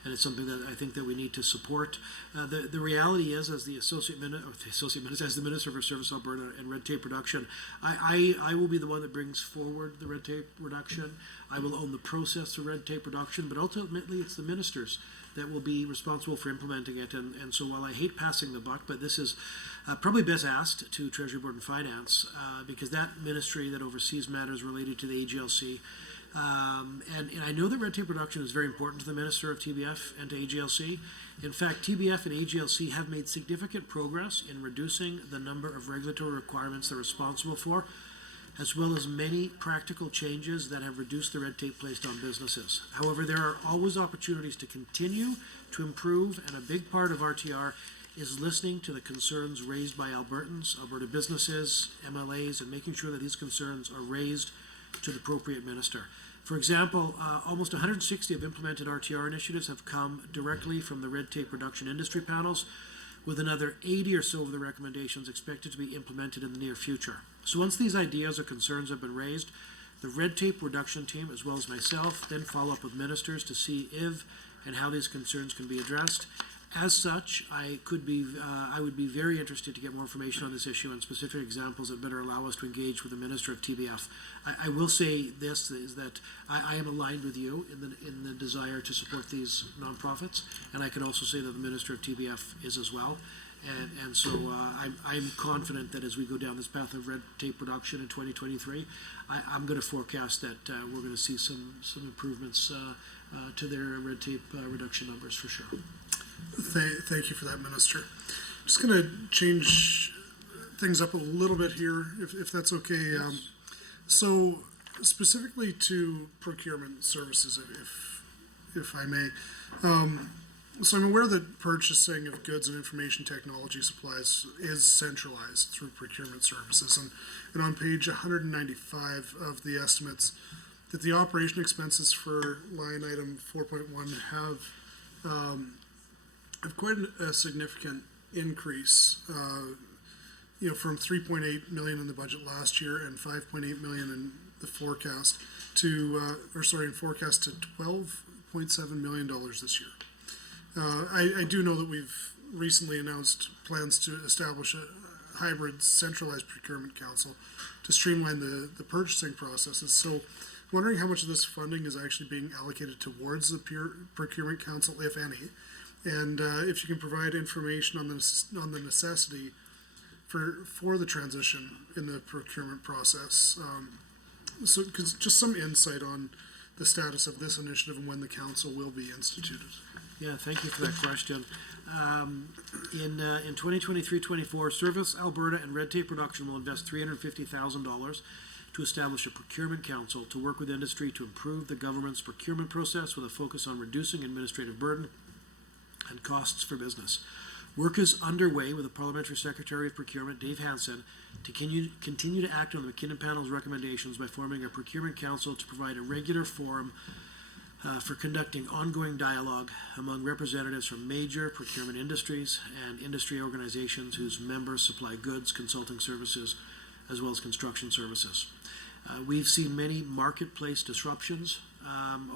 and it's something that I think that we need to support. The reality is, as the as the Minister for Service Alberta and Red Tape Reduction, I will be the one that brings forward the red tape reduction. I will own the process for red tape reduction, but ultimately it's the ministers that will be responsible for implementing it. And so while I hate passing the buck, but this is probably best asked to Treasury Board and Finance, because that ministry that oversees matters related to the AGLC. And I know that red tape reduction is very important to the Minister of TBF and to AGLC. In fact, TBF and AGLC have made significant progress in reducing the number of regulatory requirements they're responsible for, as well as many practical changes that have reduced the red tape placed on businesses. However, there are always opportunities to continue to improve, and a big part of RTR is listening to the concerns raised by Albertans, Alberta businesses, MLAs, and making sure that these concerns are raised to the appropriate minister. For example, almost 160 of implemented RTR initiatives have come directly from the red tape reduction industry panels, with another 80 or so of the recommendations expected to be implemented in the near future. So once these ideas or concerns have been raised, the red tape reduction team, as well as myself, then follow up with ministers to see if and how these concerns can be addressed. As such, I would be very interested to get more information on this issue and specific examples that better allow us to engage with the Minister of TBF. I will say this, is that I am aligned with you in the desire to support these nonprofits, and I can also say that the Minister of TBF is as well. And so I'm confident that as we go down this path of red tape reduction in 2023, I'm going to forecast that we're going to see some improvements to their red tape reduction numbers for sure. Thank you for that, Minister. Just going to change things up a little bit here, if that's okay. Yes. So specifically to procurement services, if I may. So I'm aware that purchasing of goods and information technology supplies is centralized through procurement services. And on page 195 of the estimates, that the operation expenses for line item 4.1 have quite a significant increase, from 3.8 million in the budget last year and 5.8 million in the forecast to, forecast to $12.7 million this year. I do know that we've recently announced plans to establish a hybrid centralized procurement council to streamline the purchasing processes. So wondering how much of this funding is actually being allocated towards the procurement council, if any, and if you can provide information on the necessity for the transition in the procurement process. So just some insight on the status of this initiative and when the council will be instituted. Yeah, thank you for that question. In 2023-24, Service Alberta and Red Tape Reduction will invest $350,000 to establish a procurement council to work with industry to improve the government's procurement process with a focus on reducing administrative burden and costs for business. Work is underway with the Parliamentary Secretary of Procurement, Dave Hansen, to continue to act on the McKinnon Panel's recommendations by forming a procurement council to provide a regular forum for conducting ongoing dialogue among representatives from major procurement industries and industry organizations whose members supply goods, consulting services, as well as construction services. We've seen many marketplace disruptions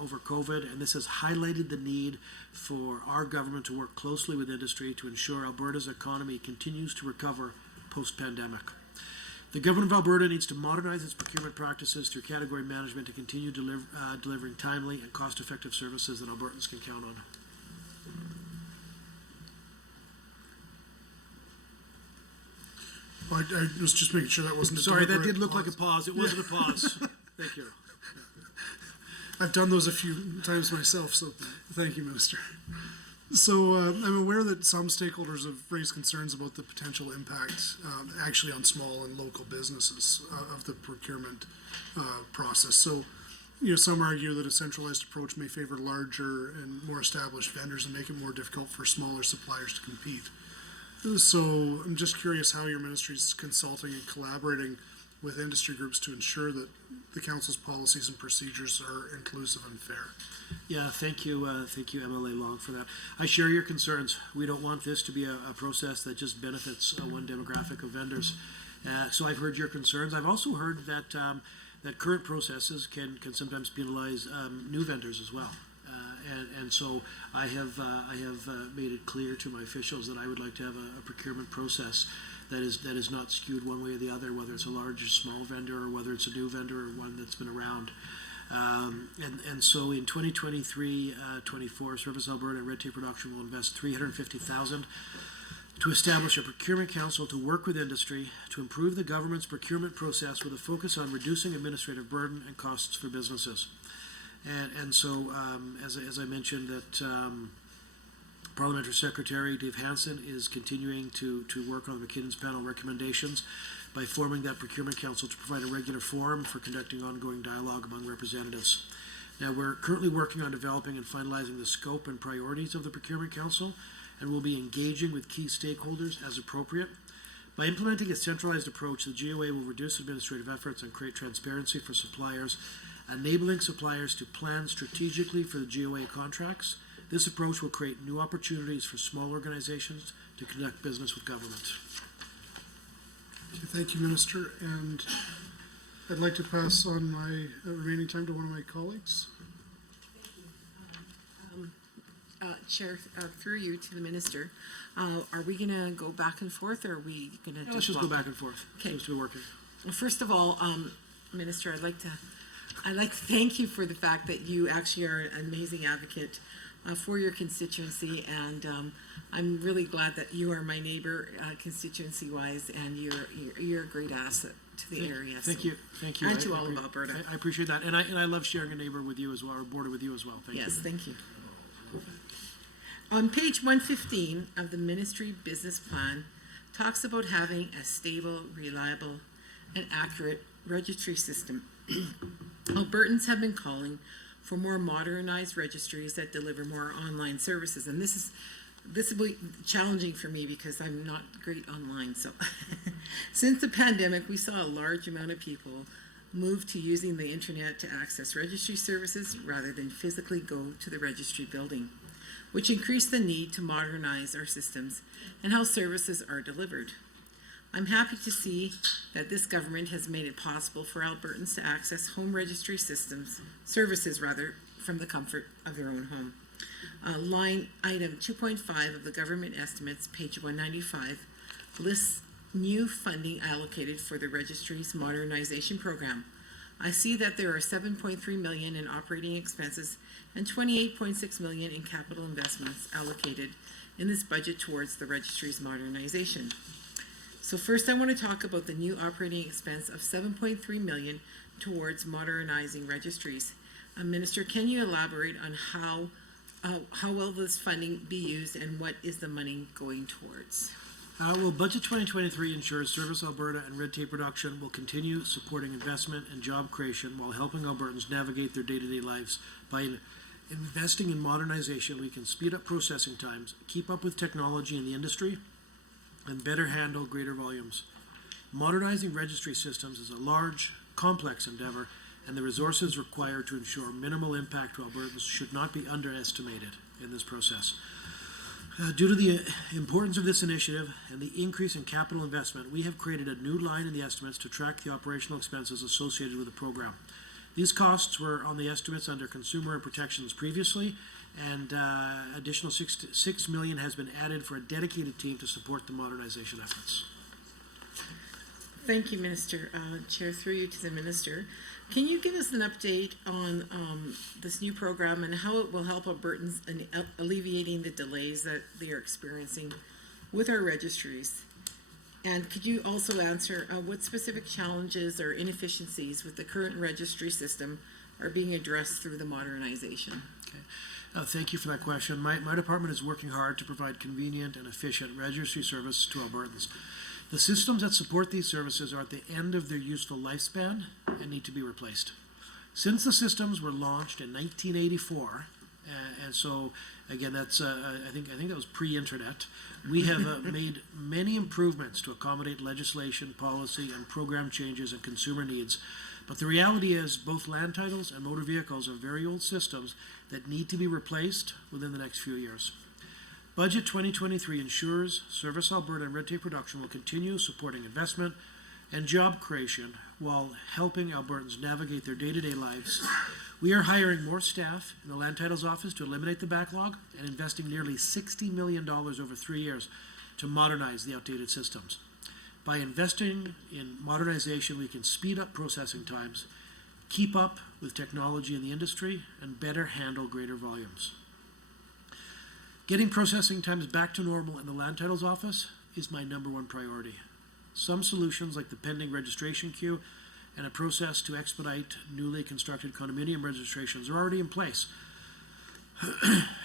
over COVID, and this has highlighted the need for our government to work closely with industry to ensure Alberta's economy continues to recover post-pandemic. The government of Alberta needs to modernize its procurement practices through category management to continue delivering timely and cost-effective services that Albertans can count on. Well, I was just making sure that wasn't a Sorry, that deliberate did look pause. like a pause. It wasn't a pause. Thank you. I've done those a few times myself, so thank you, Minister. So I'm aware that some stakeholders have raised concerns about the potential impact actually on small and local businesses of the procurement process. So, some argue that a centralized approach may favor larger and more established vendors and make it more difficult for smaller suppliers to compete. So I'm just curious how your ministry is consulting and collaborating with industry groups to ensure that the council's policies and procedures are inclusive and fair. Yeah, thank you, MLA Long, for that. I share your concerns. We don't want this to be a process that just benefits one demographic of vendors. So I've heard your concerns. I've also heard that that current processes can sometimes penalize new vendors as well. And so I have made it clear to my officials that I would like to have a procurement process that is not skewed one way or the other, whether it's a large or small vendor, or whether it's a new vendor or one that's been around. And so in 2023-24, Service Alberta and Red Tape Production will invest $350,000 to establish a procurement council to work with industry to improve the government's procurement process with a focus on reducing administrative burden and costs for businesses. And so, as I mentioned, that Parliamentary Secretary Dave Hansen is continuing to work on the McKinnon's panel recommendations by forming that procurement council to provide a regular forum for conducting ongoing dialogue among representatives. Now, we're currently working on developing and finalizing the scope and priorities of the procurement council, and we'll be engaging with key stakeholders as appropriate. By implementing a centralized approach, the GOA will reduce administrative efforts and create transparency for suppliers, enabling suppliers to plan strategically for the GOA contracts. This approach will create new opportunities for small organizations to conduct business with government. Okay, thank you, Minister. And I'd like to pass on my remaining time to one of my colleagues. Chair, through you to the minister, are we gonna go back and forth, or are we gonna? Let's just go back and forth. Okay. Seems to be working. Well, first of all, Minister, I'd like to thank you for the fact that you actually are an amazing advocate for your constituency, and I'm really glad that you are my neighbor constituency-wise, and you're a great asset to the area. Thank you. And to all of Alberta. I appreciate that, and I love sharing a neighbor with you as well, or border with you as well. Thank you. Yes, thank you. On page 115 of the ministry business plan, talks about having a stable, reliable, and accurate registry system. Albertans have been calling for more modernized registries that deliver more online services, and this will be challenging for me because I'm not great online. So since the pandemic, we saw a large amount of people move to using the internet to access registry services rather than physically go to the registry building, which increased the need to modernize our systems and how services are delivered. I'm happy to see that this government has made it possible for Albertans to access home registry services from the comfort of their own home. Line item 2.5 of the government estimates, page 195, lists new funding allocated for the registry's modernization program. I see that there are $7.3 million in operating expenses and $28.6 million in capital investments allocated in this budget towards the registry's modernization. So first I want to talk about the new operating expense of $7.3 million towards modernizing registries. Minister, can you elaborate on how will this funding be used and what is the money going towards? Well, Budget 2023 ensures Service Alberta and Red Tape Production will continue supporting investment and job creation while helping Albertans navigate their day-to-day lives. By investing in modernization, we can speed up processing times, keep up with technology in the industry, and better handle greater volumes. Modernizing registry systems is a large, complex endeavor, and the resources required to ensure minimal impact to Albertans should not be underestimated in this process. Due to the importance of this initiative and the increase in capital investment, we have created a new line in the estimates to track the operational expenses associated with the program. These costs were on the estimates under Consumer and Protections previously, and additional $6 million has been added for a dedicated team to support the modernization efforts. Thank you, Minister. Chair, through you to the Minister. Can you give us an update on this new program and how it will help Albertans in alleviating the delays that they are experiencing with our registries? And could you also answer what specific challenges or inefficiencies with the current registry system are being addressed through the modernization? Okay. Thank you for that question. My department is working hard to provide convenient and efficient registry service to Albertans. The systems that support these services are at the end of their useful lifespan and need to be replaced. Since the systems were launched in 1984, And so, again, that's, I think that was pre-internet. We have made many improvements to accommodate legislation, policy, and program changes and consumer needs. But the reality is both land titles and motor vehicles are very old systems that need to be replaced within the next few years. Budget 2023 ensures Service Alberta and Red Tape Production will continue supporting investment and job creation while helping Albertans navigate their day-to-day lives. We are hiring more staff in the Land Titles Office to eliminate the backlog and investing nearly $60 million over 3 years to modernize the outdated systems. By investing in modernization, we can speed up processing times, keep up with technology in the industry, and better handle greater volumes. Getting processing times back to normal in the Land Titles Office is my #1 priority. Some solutions, like the pending registration queue and a process to expedite newly constructed condominium registrations, are already in place.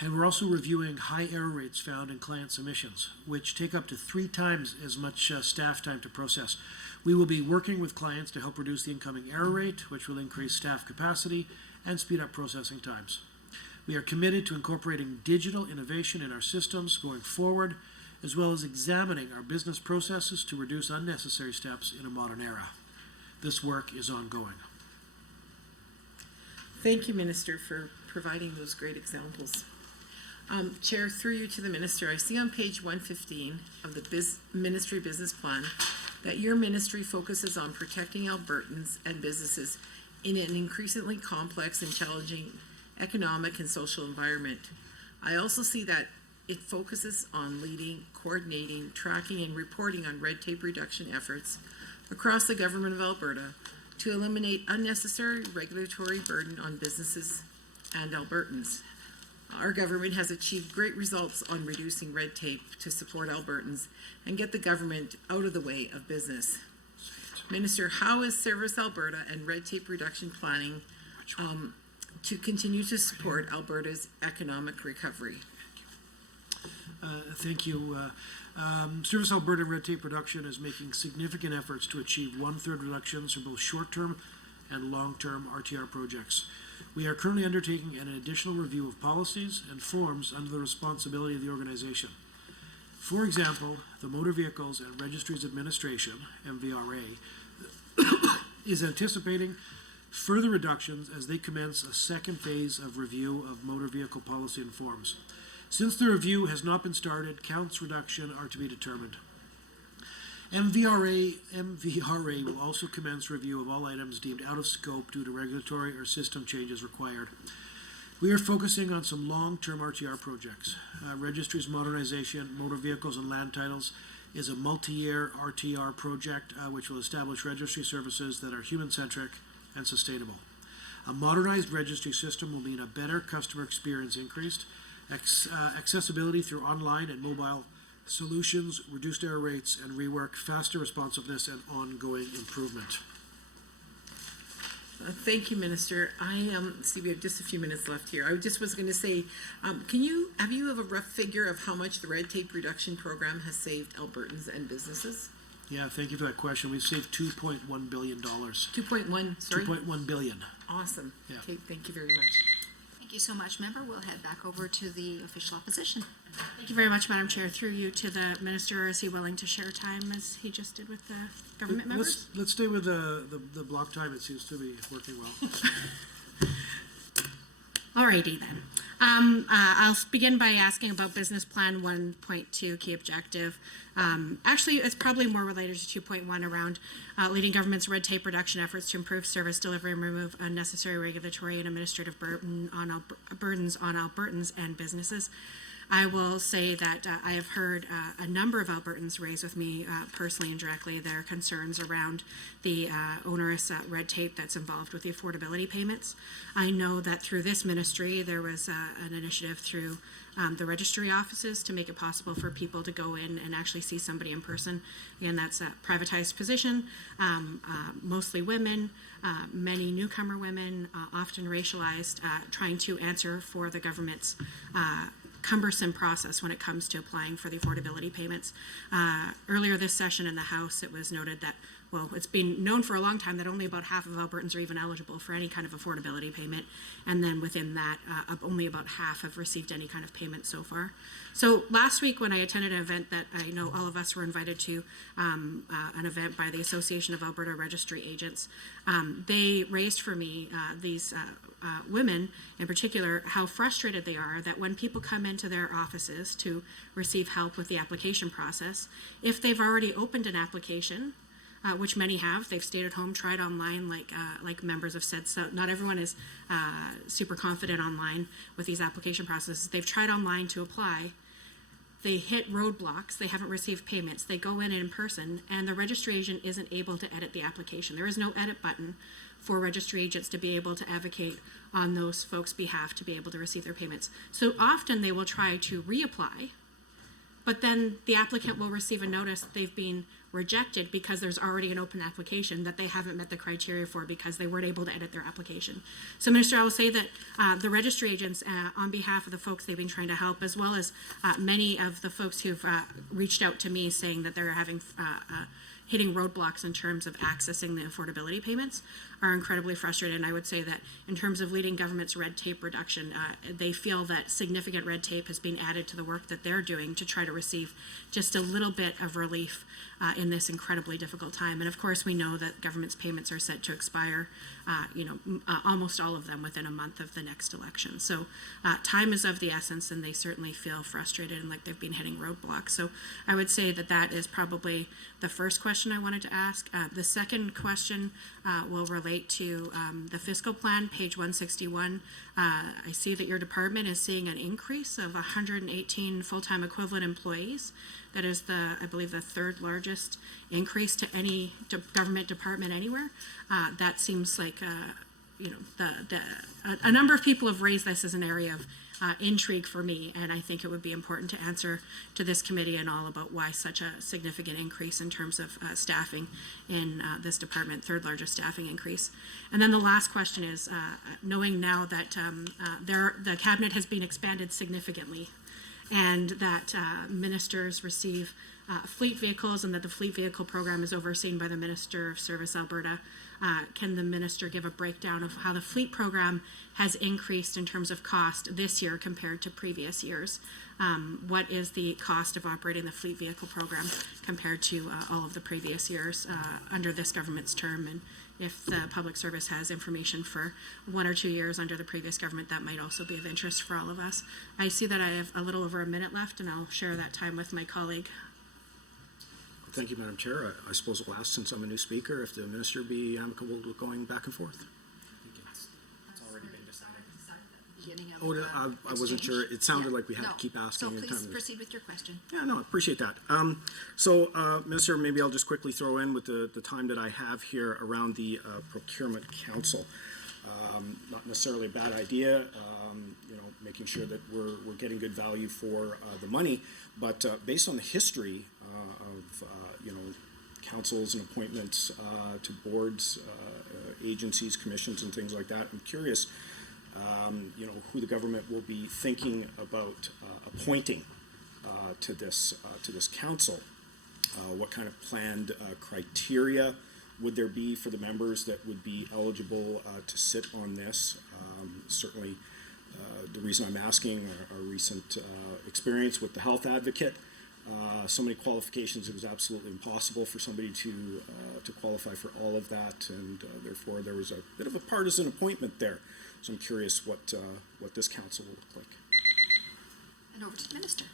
And we're also reviewing high error rates found in client submissions, which take up to 3 times as much staff time to process. We will be working with clients to help reduce the incoming error rate, which will increase staff capacity and speed up processing times. We are committed to incorporating digital innovation in our systems going forward, as well as examining our business processes to reduce unnecessary steps in a modern era. This work is ongoing. Thank you, Minister, for providing those great examples. Chair, through you to the Minister, I see on page 115 of the Ministry Business Plan that your ministry focuses on protecting Albertans and businesses in an increasingly complex and challenging economic and social environment. I also see that it focuses on leading, coordinating, tracking, and reporting on red tape reduction efforts across the government of Alberta to eliminate unnecessary regulatory burden on businesses and Albertans. Our government has achieved great results on reducing red tape to support Albertans and get the government out of the way of business. Minister, how is Service Alberta and red tape reduction planning to continue to support Alberta's economic recovery? Thank you. Service Alberta Red Tape Production is making significant efforts to achieve 1/3 reductions for both short-term and long-term RTR projects. We are currently undertaking an additional review of policies and forms under the responsibility of the organization. For example, the Motor Vehicles and Registries Administration, MVRA, is anticipating further reductions as they commence a second phase of review of motor vehicle policy and forms. Since the review has not been started, counts reduction are to be determined. MVRA will also commence review of all items deemed out of scope due to regulatory or system changes required. We are focusing on some long-term RTR projects. Registries modernization, motor vehicles and land titles is a multi-year RTR project which will establish registry services that are human-centric and sustainable. A modernized registry system will mean a better customer experience, increased accessibility through online and mobile solutions, reduced error rates and rework, faster responsiveness, and ongoing improvement. Thank you, Minister. I see we have just a few minutes left here. I just was going to say, have you a rough figure of how much the red tape reduction program has saved Albertans and businesses? Yeah, thank you for that question. We've saved $2.1 billion. 2.1, sorry? 2.1 billion. Awesome. Yeah. Okay, thank you very much. Thank you so much, Member. We'll head back over to the official opposition. Thank you very much, Madam Chair. Through you to the Minister, is he willing to share time as he just did with the government members? Let's stay with the block time. It seems to be working well. Alrighty then. I'll begin by asking about Business Plan 1.2 key objective. Actually, it's probably more related to 2.1 around leading government's red tape reduction efforts to improve service delivery and remove unnecessary regulatory and administrative burdens on Albertans and businesses. I will say that I have heard a number of Albertans raise with me personally and directly their concerns around the onerous red tape that's involved with the affordability payments. I know that through this ministry there was an initiative through the registry offices to make it possible for people to go in and actually see somebody in person. Again, that's a privatized position, mostly women, many newcomer women, often racialized, trying to answer for the government's cumbersome process when it comes to applying for the affordability payments. Earlier this session in the House, it was noted that well, it's been known for a long time that only about half of Albertans are even eligible for any kind of affordability payment. And then within that, only about half have received any kind of payment so far. So last week when I attended an event that I know all of us were invited to, an event by the Association of Alberta Registry Agents, they raised for me these women in particular, how frustrated they are that when people come into their offices to receive help with the application process, if they've already opened an application, which many have, they've stayed at home, tried online, like members have said. So not everyone is super confident online with these application processes. They've tried online to apply. They hit roadblocks. They haven't received payments. They go in person, and the registry agent isn't able to edit the application. There is no edit button for registry agents to be able to advocate on those folks' behalf to be able to receive their payments. So often they will try to reapply, but then the applicant will receive a notice that they've been rejected because there's already an open application that they haven't met the criteria for because they weren't able to edit their application. So, Minister, I will say that the registry agents, on behalf of the folks they've been trying to help, as well as many of the folks who've reached out to me saying that they're having hitting roadblocks in terms of accessing the affordability payments, are incredibly frustrated. And I would say that in terms of leading government's red tape reduction, they feel that significant red tape has been added to the work that they're doing to try to receive just a little bit of relief in this incredibly difficult time. And of course, we know that government's payments are set to expire, almost all of them within a month of the next election. So time is of the essence, and they certainly feel frustrated and like they've been hitting roadblocks. So I would say that that is probably the first question I wanted to ask. The second question will relate to the fiscal plan, page 161. I see that your department is seeing an increase of 118 full-time equivalent employees. That is I believe the third largest increase to any government department anywhere. That seems like, a number of people have raised this as an area of intrigue for me, and I think it would be important to answer to this committee and all about why such a significant increase in terms of staffing in this department, third largest staffing increase. And then the last question is, knowing now that the cabinet has been expanded significantly, and that ministers receive fleet vehicles, and that the fleet vehicle program is overseen by the Minister of Service Alberta. Can the minister give a breakdown of how the fleet program has increased in terms of cost this year compared to previous years? What is the cost of operating the fleet vehicle program compared to all of the previous years under this government's term? And if the public service has information for 1 or 2 years under the previous government, that might also be of interest for all of us. I see that I have a little over a minute left, and I'll share that time with my colleague. Thank you, Madam Chair. I suppose I'll ask, since I'm a new speaker, if the minister be amicable with going back and forth. It's already been decided. I wasn't sure. It sounded like we had No. to keep asking. So please proceed with your question. Yeah, no, I appreciate that. Minister, maybe I'll just quickly throw in with the time that I have here around the Procurement Council. Not necessarily a bad idea, making sure that we're getting good value for the money, but based on the history of councils and appointments to boards, agencies, commissions, and things like that, I'm curious, who the government will be thinking about appointing to this council. What kind of planned criteria would there be for the members that would be eligible to sit on this? Certainly, the reason I'm asking our recent experience with the health advocate. So many qualifications, it was absolutely impossible for somebody to qualify for all of that, and therefore there was a bit of a partisan appointment there. So I'm curious what this council will look like. And over to the minister.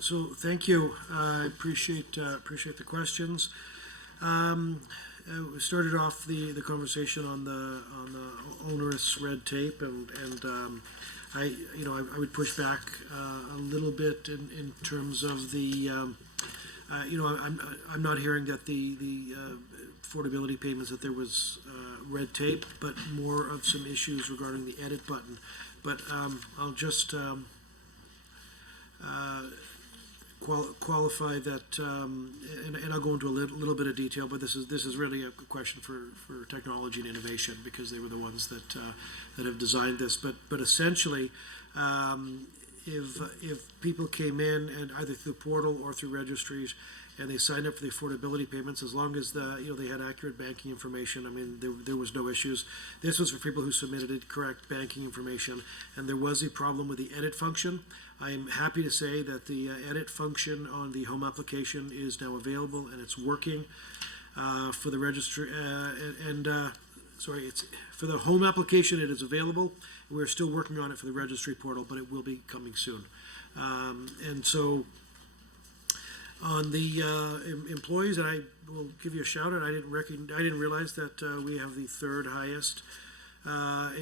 So thank you. I appreciate the questions. We started off the conversation on the onerous red tape, and I would push back a little bit in terms of the I'm not hearing that the affordability payments that there was red tape, but more of some issues regarding the edit button. But I'll just qualify that, and I'll go into a little bit of detail, but this is really a question for technology and innovation, because they were the ones that have designed this. But essentially, if people came in and either through the portal or through registries and they signed up for the affordability payments as long as they had accurate banking information. I mean, there was no issues. This was for people who submitted correct banking information, and there was a problem with the edit function. I am happy to say that the edit function on the home application is now available and it's working for the registry. It's for the home application. It is available. We're still working on it for the registry portal, but it will be coming soon. And so on the employees, and I will give you a shout out. I didn't realize that we have the third highest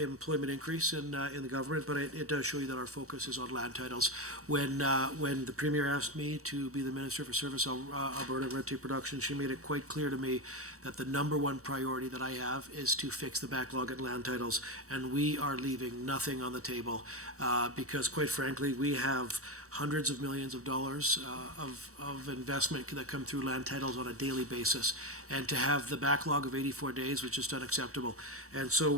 employment increase in the government, but it does show you that our focus is on land titles. When the Premier asked me to be the Minister for Service Alberta Red Tape Production, she made it quite clear to me that the number one priority that I have is to fix the backlog at land titles, and we are leaving nothing on the table because, quite frankly, we have hundreds of millions of dollars of investment that come through land titles on a daily basis, and to have the backlog of 84 days was just unacceptable. And so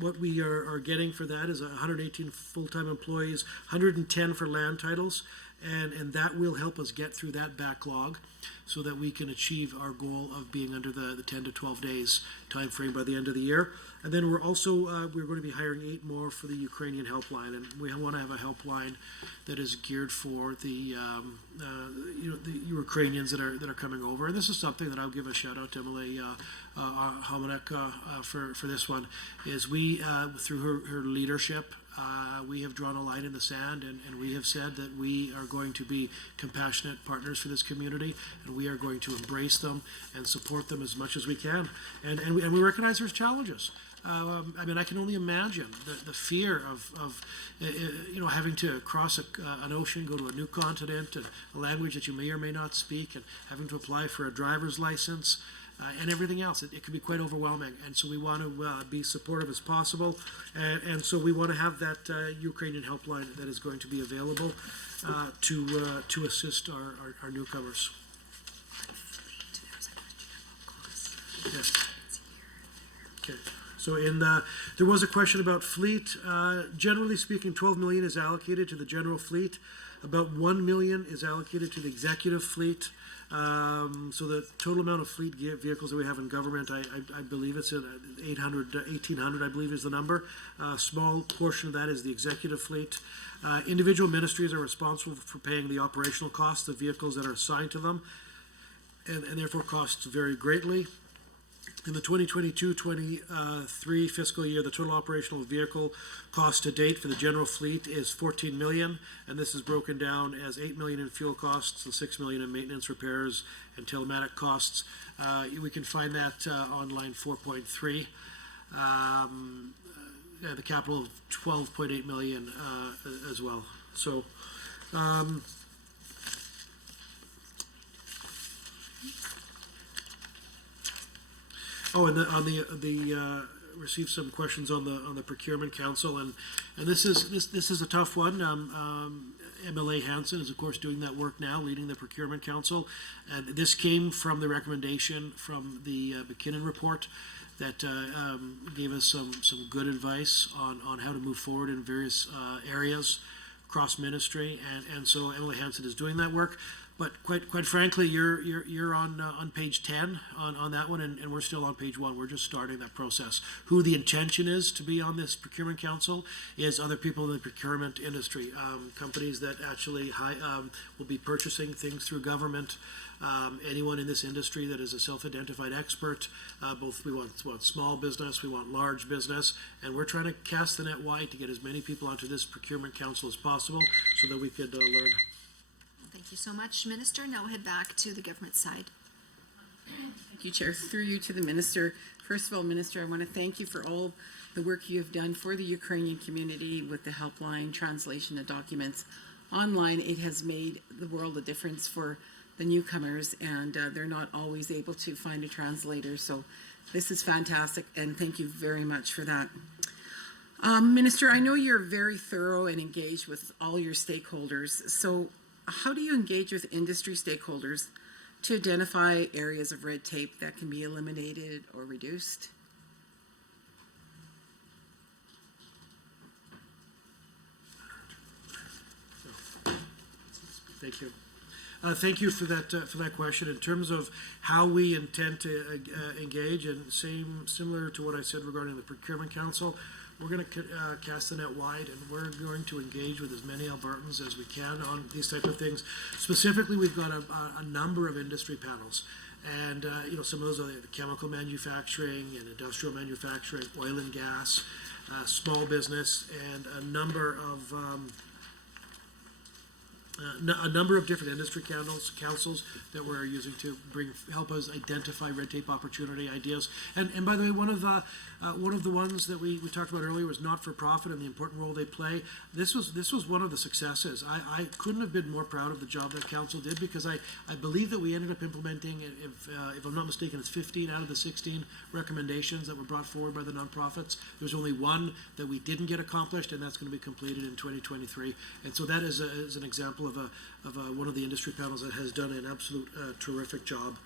what we are getting for that is 118 full-time employees, 110 for land titles, and that will help us get through that backlog so that we can achieve our goal of being under the 10 to 12 days time frame by the end of the year. And then we're also we're going to be hiring 8 more for the Ukrainian helpline, and we want to have a helpline that is geared for the Ukrainians that are coming over. And this is something that I'll give a shout out to Emily Homanek for this one. Is we through her leadership. We have drawn a line in the sand, and we have said that we are going to be compassionate partners for this community, and we are going to embrace them and support them as much as we can. And we recognize there's challenges. I mean, I can only imagine the fear of having to cross an ocean, go to a new continent, a language that you may or may not speak, and having to apply for a driver's license. And everything else. It can be quite overwhelming, and so we want to be supportive as possible, and so we want to have that Ukrainian helpline that is going to be available to assist our newcomers. Yes. Okay. So there was a question about fleet. Generally speaking, 12 million is allocated to the general fleet. About 1 million is allocated to the executive fleet. So the total amount of fleet vehicles that we have in government, I believe it's 1,800, I believe is the number. A small portion of that is the executive fleet. Individual ministries are responsible for paying the operational costs of vehicles that are assigned to them, and therefore costs vary greatly. In the 2022-23 fiscal year, the total operational vehicle cost to date for the general fleet is 14 million, and this is broken down as 8 million in fuel costs and 6 million in maintenance, repairs, and telematic costs. We can find that on line 4.3. The capital of 12.8 million as well. So. And received some questions on the procurement council, and this is a tough one. MLA Hansen is of course doing that work now, leading the procurement council, and this came from the recommendation from the McKinnon report that gave us some good advice on how to move forward in various areas cross ministry, and so Emily Hansen is doing that work. But quite frankly, you're on page 10 on that one, and we're still on page 1. We're just starting that process. Who the intention is to be on this procurement council is other people in the procurement industry, companies that actually will be purchasing things through government. Anyone in this industry that is a self-identified expert. Both we want small business, we want large business, and we're trying to cast the net wide to get as many people onto this procurement council as possible, so that we could learn. Thank you so much, Minister. Now we'll head back to the government side. Thank you, Chair. Through you to the Minister. First of all, Minister, I want to thank you for all the work you have done for the Ukrainian community with the helpline, translation of documents online. It has made the world a difference for the newcomers, and they're not always able to find a translator. So this is fantastic, and thank you very much for that. Minister, I know you're very thorough and engaged with all your stakeholders. So how do you engage with industry stakeholders to identify areas of red tape that can be eliminated or reduced? Thank you. Thank you for that question. In terms of how we intend to engage, and similar to what I said regarding the Procurement Council, we're going to cast the net wide, and we're going to engage with as many Albertans as we can on these type of things. Specifically, we've got a number of industry panels, and some of those are the chemical manufacturing and industrial manufacturing, oil and gas, small business, and a number of different industry councils that we're using to help us identify red tape opportunity ideas. And by the way, one of the ones that we talked about earlier was not for profit and the important role they play. This was one of the successes. I couldn't have been more proud of the job that council did, because I believe that we ended up implementing, if I'm not mistaken, it's 15 out of the 16 recommendations that were brought forward by the nonprofits. There's only one that we didn't get accomplished, and that's going to be completed in 2023. And so that is an example of one of the industry panels that has done an absolute terrific job.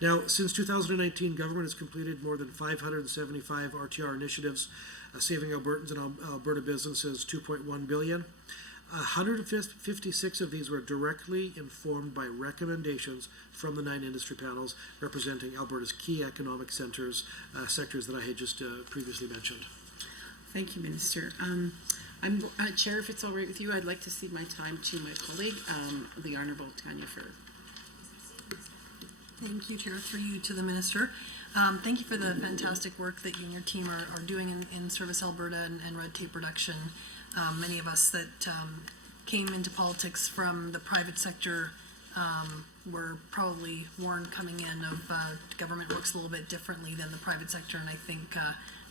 Now, since 2019, government has completed more than 575 RTR initiatives, saving Albertans and Alberta businesses $2.1 billion. 156 of these were directly informed by recommendations from the 9 industry panels representing Alberta's key economic sectors that I had just previously mentioned. Thank you, Minister. Chair, if it's all right with you, I'd like to cede my time to my colleague, the Honourable Tanya Fair. Thank you, Chair. Through you to the Minister. Thank you for the fantastic work that you and your team are doing in Service Alberta and red tape reduction. Many of us that came into politics from the private sector were probably warned coming in of government works a little bit differently than the private sector, and I think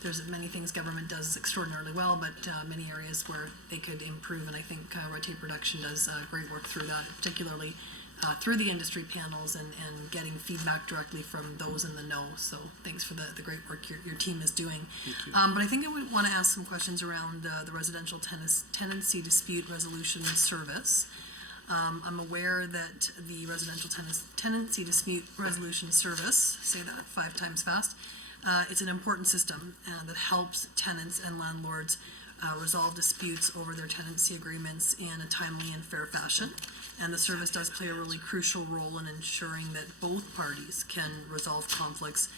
there's many things government does extraordinarily well, but many areas where they could improve, and I think red tape reduction does great work through that, particularly through the industry panels and getting feedback directly from those in the know. So thanks for the great work your team is doing. But I think I would want to ask some questions around the residential tenancy dispute resolution service. I'm aware that the residential tenancy dispute resolution service, say that 5 times fast, it's an important system that helps tenants and landlords resolve disputes over their tenancy agreements in a timely and fair fashion. And the service does play a really crucial role in ensuring that both parties can resolve conflicts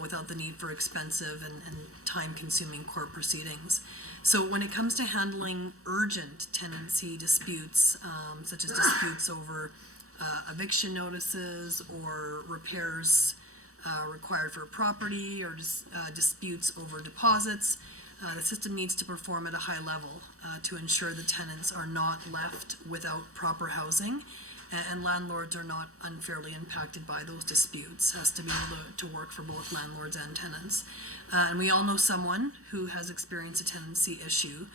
without the need for expensive and time-consuming court proceedings. So when it comes to handling urgent tenancy disputes, such as disputes over eviction notices or repairs required for a property, or disputes over deposits, the system needs to perform at a high level to ensure the tenants are not left without proper housing and landlords are not unfairly impacted by those disputes. It has to be able to work for both landlords and tenants. And we all know someone who has experienced a tenancy issue.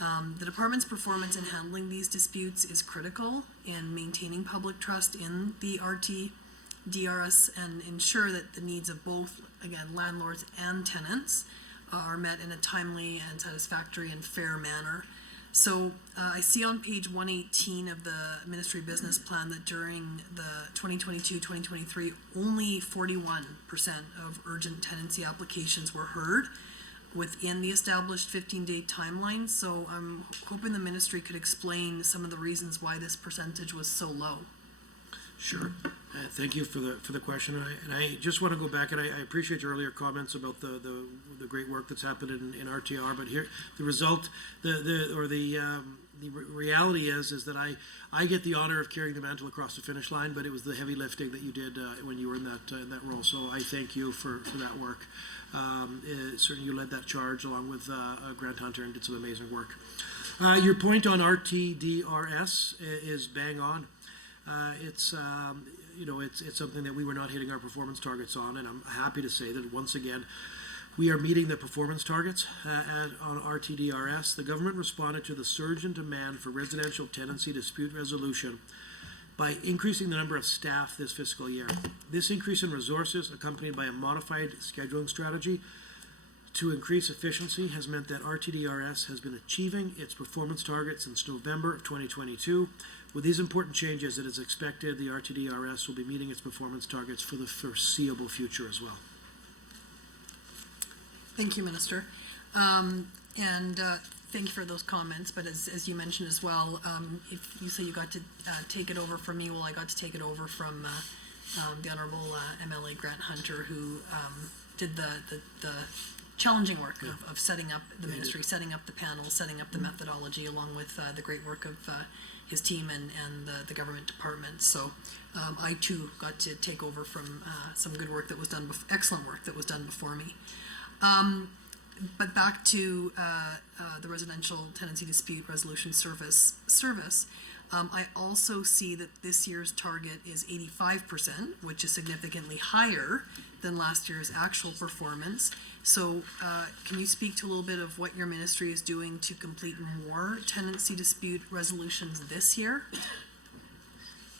The department's performance in handling these disputes is critical in maintaining public trust in the RTDRS and ensure that the needs of both, again, landlords and tenants are met in a timely and satisfactory and fair manner. So I see on page 118 of the Ministry Business Plan that during the 2022-2023, only 41% of urgent tenancy applications were heard within the established 15-day timeline. So I'm hoping the Ministry could explain some of the reasons why this percentage was so low. Sure. Thank you for the question. And I just want to go back, and I appreciate your earlier comments about the great work that's happened in RTR. But here, the result, the reality is that I get the honor of carrying the mantle across the finish line. But it was the heavy lifting that you did when you were in that role. So I thank you for that work. Certainly, you led that charge along with Grant Hunter and did some amazing work. Your point on RTDRS is bang on. It's something that we were not hitting our performance targets on, and I'm happy to say that once again we are meeting the performance targets on RTDRS. The government responded to the surge in demand for residential tenancy dispute resolution by increasing the number of staff this fiscal year. This increase in resources, accompanied by a modified scheduling strategy to increase efficiency, has meant that RTDRS has been achieving its performance targets since November of 2022. With these important changes, it is expected the RTDRS will be meeting its performance targets for the foreseeable future as well. Thank you, Minister. thank you for those comments, but as you mentioned as well, if you say you got to take it over from me, well, I got to take it over from the Honorable MLA Grant Hunter, who did the challenging work of setting up the ministry, setting up the panel, setting up the methodology, along with the great work of his team and the government departments. So I too got to take over from some good work that was done, excellent work that was done before me. But back to the residential tenancy dispute resolution service. I also see that this year's target is 85%, which is significantly higher than last year's actual performance. So can you speak to a little bit of what your ministry is doing to complete more tenancy dispute resolutions this year?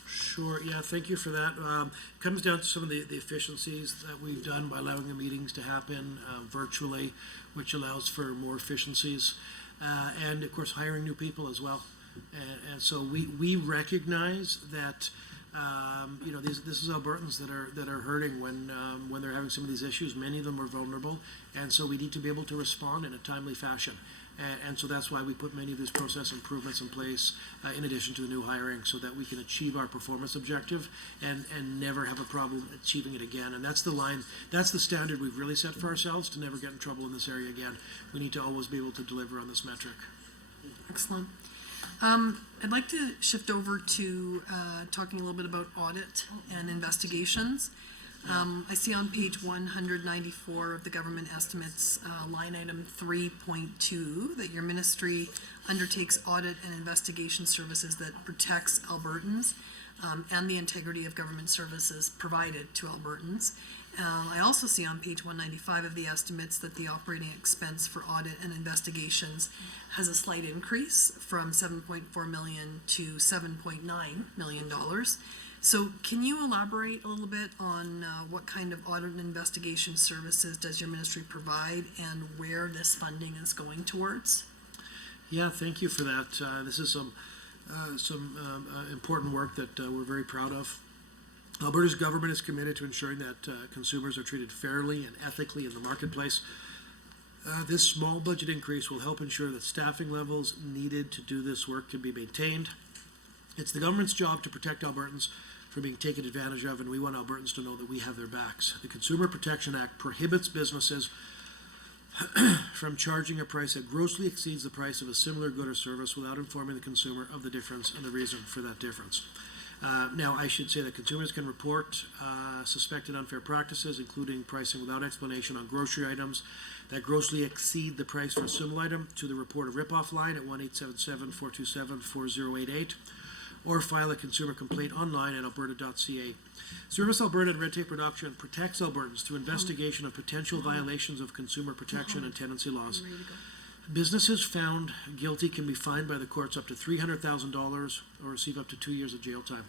Sure, yeah, thank you for that. Comes down to some of the efficiencies that we've done by allowing the meetings to happen virtually, which allows for more efficiencies, and of course hiring new people as well. And so we recognize that this is Albertans that are hurting when they're having some of these issues. Many of them are vulnerable, and so we need to be able to respond in a timely fashion. And so that's why we put many of these process improvements in place, in addition to the new hiring, so that we can achieve our performance objective and never have a problem achieving it again. And that's the line, that's the standard we've really set for ourselves, to never get in trouble in this area again. We need to always be able to deliver on this metric. Excellent. I'd like to shift over to talking a little bit about audit and investigations. I see on page 194 of the government estimates, line item 3.2, that your ministry undertakes audit and investigation services that protects Albertans and the integrity of government services provided to Albertans. I also see on page 195 of the estimates that the operating expense for audit and investigations has a slight increase from $7.4 million to $7.9 million. So can you elaborate a little bit on what kind of audit and investigation services does your ministry provide and where this funding is going towards? Yeah, thank you for that. This is some important work that we're very proud of. Alberta's government is committed to ensuring that consumers are treated fairly and ethically in the marketplace. This small budget increase will help ensure that staffing levels needed to do this work can be maintained. It's the government's job to protect Albertans from being taken advantage of, and we want Albertans to know that we have their backs. The Consumer Protection Act prohibits businesses from charging a price that grossly exceeds the price of a similar good or service without informing the consumer of the difference and the reason for that difference. Now, I should say that consumers can report suspected unfair practices, including pricing without explanation on grocery items that grossly exceed the price for a similar item, to the report of ripoff line at 1-877-427-4088, or file a consumer complaint online at alberta.ca. Service Alberta and Red Tape Reduction protects Albertans through investigation of potential violations of consumer protection and tenancy laws. Businesses found guilty can be fined by the courts up to $300,000 or receive up to 2 years of jail time.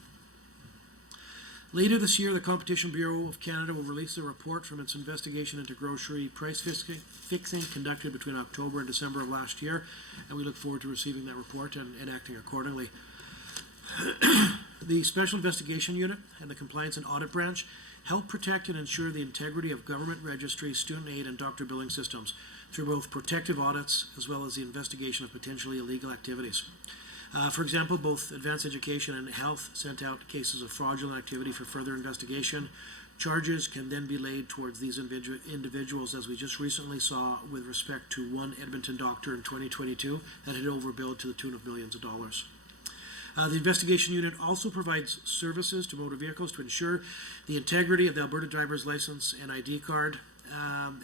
Later this year, the Competition Bureau of Canada will release a report from its investigation into grocery price fixing conducted between October and December of last year, and we look forward to receiving that report and acting accordingly. The Special Investigation Unit and the Compliance and Audit Branch help protect and ensure the integrity of government registry, student aid, and doctor billing systems through both protective audits as well as the investigation of potentially illegal activities. For example, both Advanced Education and Health sent out cases of fraudulent activity for further investigation. Charges can then be laid towards these individuals, as we just recently saw with respect to one Edmonton doctor in 2022 that had overbilled to the tune of millions of dollars. The investigation unit also provides services to motor vehicles to ensure the integrity of the Alberta driver's license and ID card.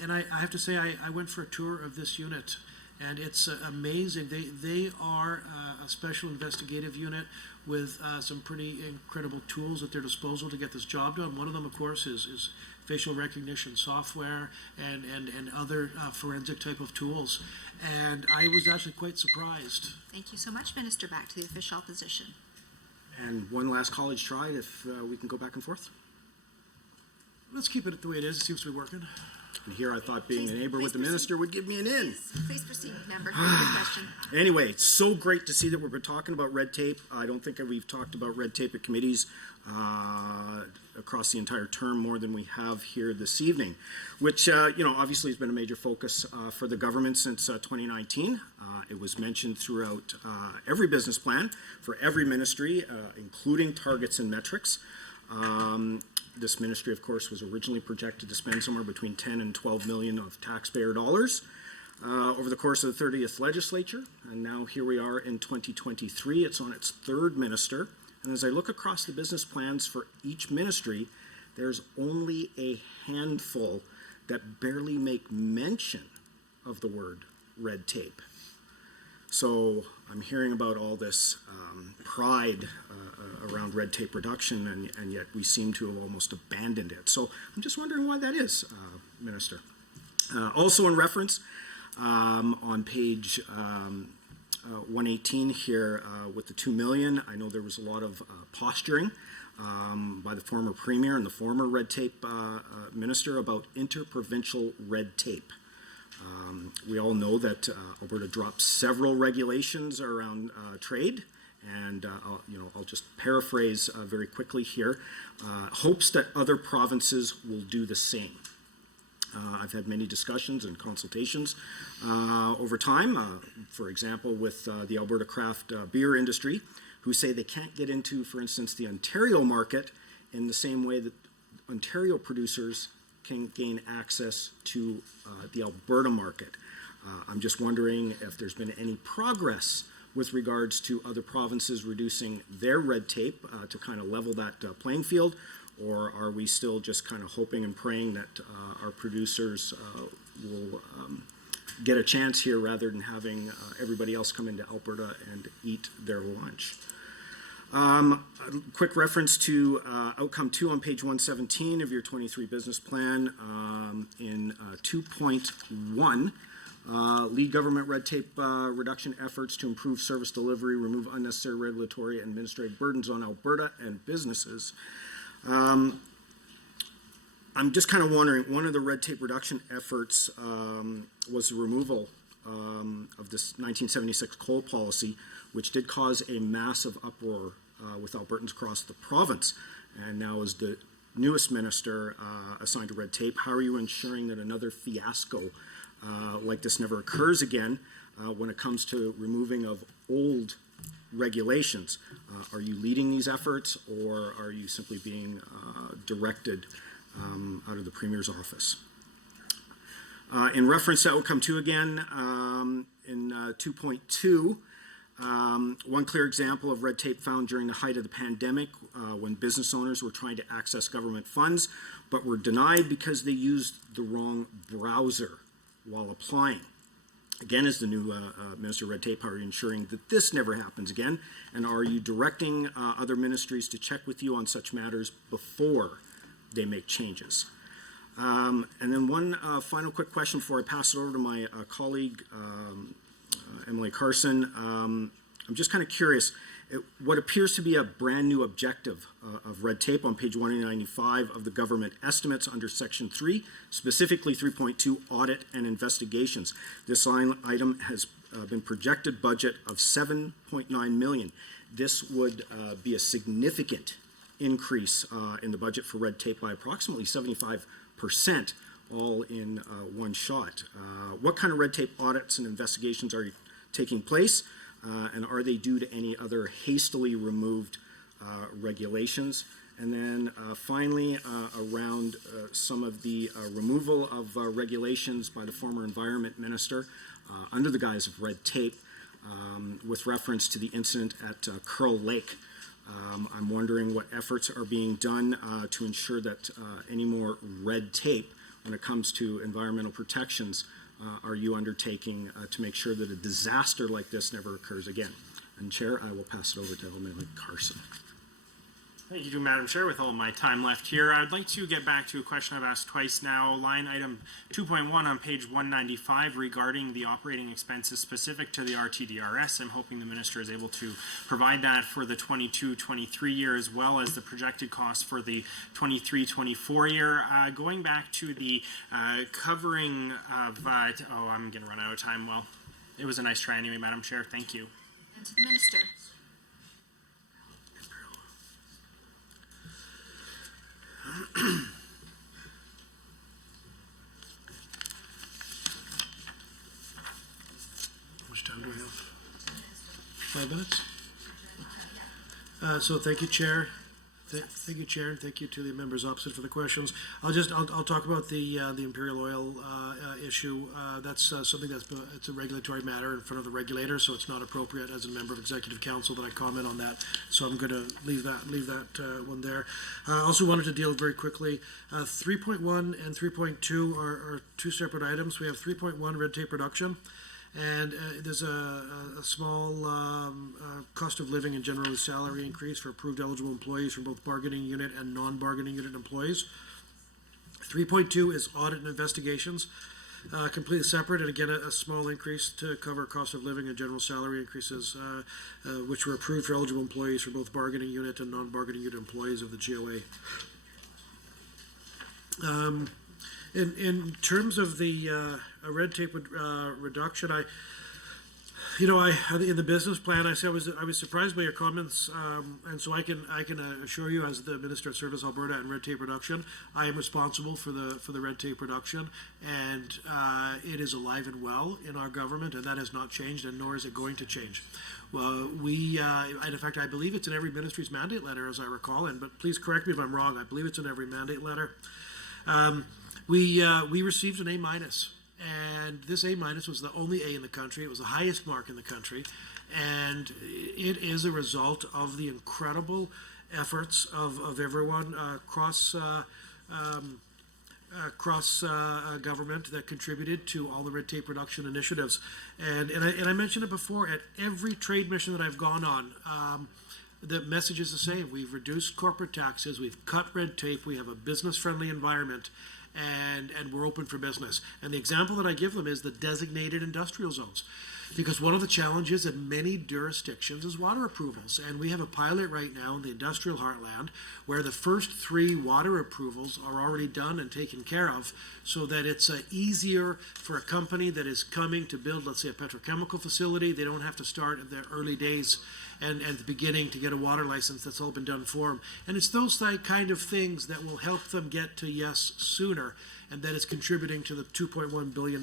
And I have to say, I went for a tour of this unit, and it's amazing. They are a special investigative unit with some pretty incredible tools at their disposal to get this job done. One of them, of course, is facial recognition software and other forensic type of tools. And I was actually quite surprised. Thank you so much, Minister. Back to the official opposition. And one last college try, if we can go back and forth. let's keep it the way it is. It seems to be working. And here I thought being a Please- neighbor with the please minister would give me an in. Please proceed, member, with your question. Anyway, it's so great to see that we've been talking about red tape. I don't think we've talked about red tape at committees across the entire term more than we have here this evening, which, obviously has been a major focus for the government since 2019. It was mentioned throughout every business plan for every ministry, including targets and metrics. This ministry, of course, was originally projected to spend somewhere between 10 and 12 million of taxpayer dollars over the course of the 30th legislature. And now here we are in 2023. It's on its third minister. And as I look across the business plans for each ministry, there's only a handful that barely make mention of the word red tape. So I'm hearing about all this pride around red tape reduction, and yet we seem to have almost abandoned it. So I'm just wondering why that is, Minister. Also in reference, on page 118 here with the 2 million, I know there was a lot of posturing by the former Premier and the former red tape minister about interprovincial red tape. We all know that Alberta dropped several regulations around trade, and I'll just paraphrase very quickly here. Hopes that other provinces will do the same. I've had many discussions and consultations over time, for example, with the Alberta craft beer industry, who say they can't get into, for instance, the Ontario market in the same way that Ontario producers can gain access to the Alberta market. I'm just wondering if there's been any progress with regards to other provinces reducing their red tape to kind of level that playing field, or are we still just kind of hoping and praying that our producers will get a chance here rather than having everybody else come into Alberta and eat their lunch? A quick reference to outcome 2 on page 117 of your 23 business plan in 2.1. Lead government red tape reduction efforts to improve service delivery, remove unnecessary regulatory and administrative burdens on Alberta and businesses. I'm just kind of wondering, one of the red tape reduction efforts was the removal of this 1976 coal policy, which did cause a massive uproar with Albertans across the province. And now as the newest minister assigned to red tape, how are you ensuring that another fiasco like this never occurs again when it comes to removing of old regulations? Are you leading these efforts, or are you simply being directed out of the Premier's office? In reference to outcome 2 again, in 2.2, one clear example of red tape found during the height of the pandemic when business owners were trying to access government funds but were denied because they used the wrong browser while applying. Again, as the new Minister of Red Tape, are you ensuring that this never happens again? And are you directing other ministries to check with you on such matters before they make changes? And then one final quick question before I pass it over to my colleague, Emily Carson. I'm just kind of curious, what appears to be a brand new objective of red tape on page 195 of the government estimates under section 3, specifically 3.2, audit and investigations. This line item has been projected budget of 7.9 million. This would be a significant increase in the budget for red tape by approximately 75%, all in one shot. What kind of red tape audits and investigations are taking place? And are they due to any other hastily removed regulations? And then finally, around some of the removal of regulations by the former Environment Minister under the guise of red tape with reference to the incident at Curl Lake. I'm wondering what efforts are being done to ensure that any more red tape when it comes to environmental protections are you undertaking to make sure that a disaster like this never occurs again? And Chair, I will pass it over to Emily Carson. Thank you, Madam Chair. With all my time left here, I'd like to get back to a question I've asked twice now. Line item 2.1 on page 195 regarding the operating expenses specific to the RTDRS. I'm hoping the minister is able to provide that for the 22-23 year as well as the projected cost for the 23-24 year. Going back to the covering of, oh, I'm going to run out of time. Well, it was a nice try anyway, Madam Chair. Thank you. And to the minister. How much time do we have? 5 minutes? So thank you, Chair. Thank you, Chair, and thank you to the members opposite for the questions. I'll talk about the Imperial Oil issue. That's something it's a regulatory matter in front of the regulator, so it's not appropriate as a member of Executive Council that I comment on that. So I'm going to leave that one there. I also wanted to deal very quickly. 3.1 and 3.2 are two separate items. We have 3.1 red tape reduction. And there's a small cost of living and general salary increase for approved eligible employees from both bargaining unit and non-bargaining unit employees. 3.2 is audit and investigations, completely separate, and again a small increase to cover cost of living and general salary increases, which were approved for eligible employees for both bargaining unit and non-bargaining unit employees of the GOA. In terms of the red tape reduction, in the business plan, I said I was surprised by your comments, and so I can assure you, as the Minister of Service Alberta and red tape reduction, I am responsible for the red tape reduction, and it is alive and well in our government, and that has not changed, and nor is it going to change. Well, and in fact, I believe it's in every ministry's mandate letter, as I recall, but please correct me if I'm wrong. I believe it's in every mandate letter. We received an A-, and this A- was the only A in the country. It was the highest mark in the country, and it is a result of the incredible efforts of everyone across government that contributed to all the red tape reduction initiatives. And I mentioned it before, at every trade mission that I've gone on, the message is the same. We've reduced corporate taxes, we've cut red tape, we have a business-friendly environment, and we're open for business. And the example that I give them is the designated industrial zones. Because one of the challenges in many jurisdictions is water approvals. And we have a pilot right now in the industrial heartland where the first 3 water approvals are already done and taken care of, so that it's easier for a company that is coming to build, let's say, a petrochemical facility. They don't have to start at the early days and at the beginning to get a water license. That's all been done for them. And it's those kind of things that will help them get to yes sooner, and that is contributing to the $2.1 billion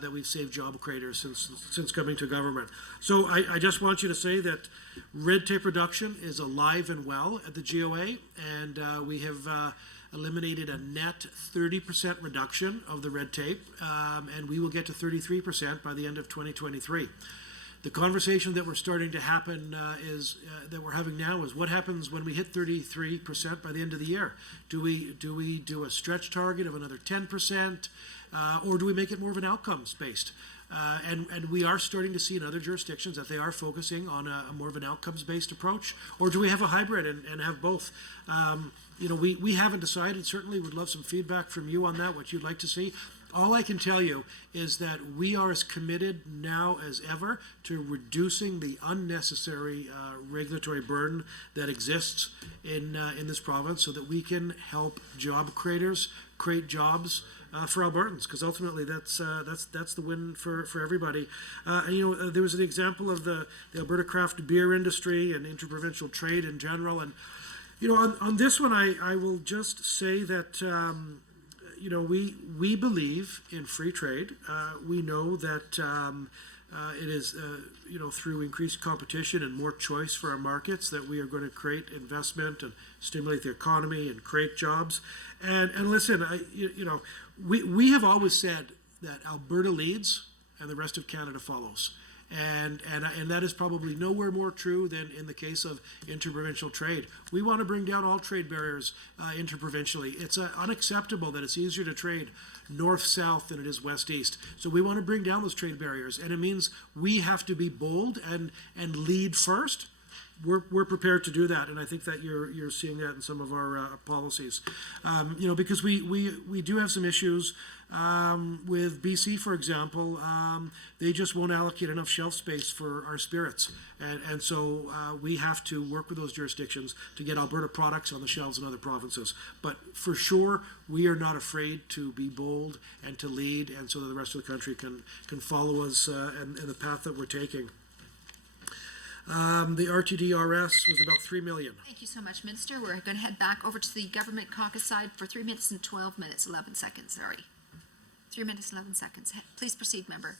that we've saved job creators since coming to government. So I just want you to say that red tape reduction is alive and well at the GOA, and we have eliminated a net 30% reduction of the red tape, and we will get to 33% by the end of 2023. The conversation that we're starting to happen that we're having now is what happens when we hit 33% by the end of the year? Do we do a stretch target of another 10%, or do we make it more of an outcomes based? And we are starting to see in other jurisdictions that they are focusing on a more of an outcomes based approach, or do we have a hybrid and have both? We haven't decided. Certainly would love some feedback from you on that, what you'd like to see. All I can tell you is that we are as committed now as ever to reducing the unnecessary regulatory burden that exists in this province, so that we can help job creators create jobs for Albertans, because ultimately that's the win for everybody. There was an example of the Alberta craft beer industry and interprovincial trade in general, and on this one I will just say that. We believe in free trade. We know that it is, through increased competition and more choice for our markets, that we are going to create investment and stimulate the economy and create jobs. And listen, we have always said that Alberta leads and the rest of Canada follows. And that is probably nowhere more true than in the case of interprovincial trade. We want to bring down all trade barriers interprovincially. It's unacceptable that it's easier to trade north-south than it is west-east. So we want to bring down those trade barriers, and it means we have to be bold and lead first. we're prepared to do that, and I think that you're seeing that in some of our policies. Because we do have some issues with BC, for example. They just won't allocate enough shelf space for our spirits, and so we have to work with those jurisdictions to get Alberta products on the shelves in other provinces. But for sure, we are not afraid to be bold and to lead, and so that the rest of the country can follow us and the path that we're taking. The RTD-RS was about 3 million. Thank you so much, Minister. We're going to head back over to the government caucus side for 3 minutes and 12 minutes, 11 seconds, sorry. 3 minutes, 11 seconds. Please proceed, Member.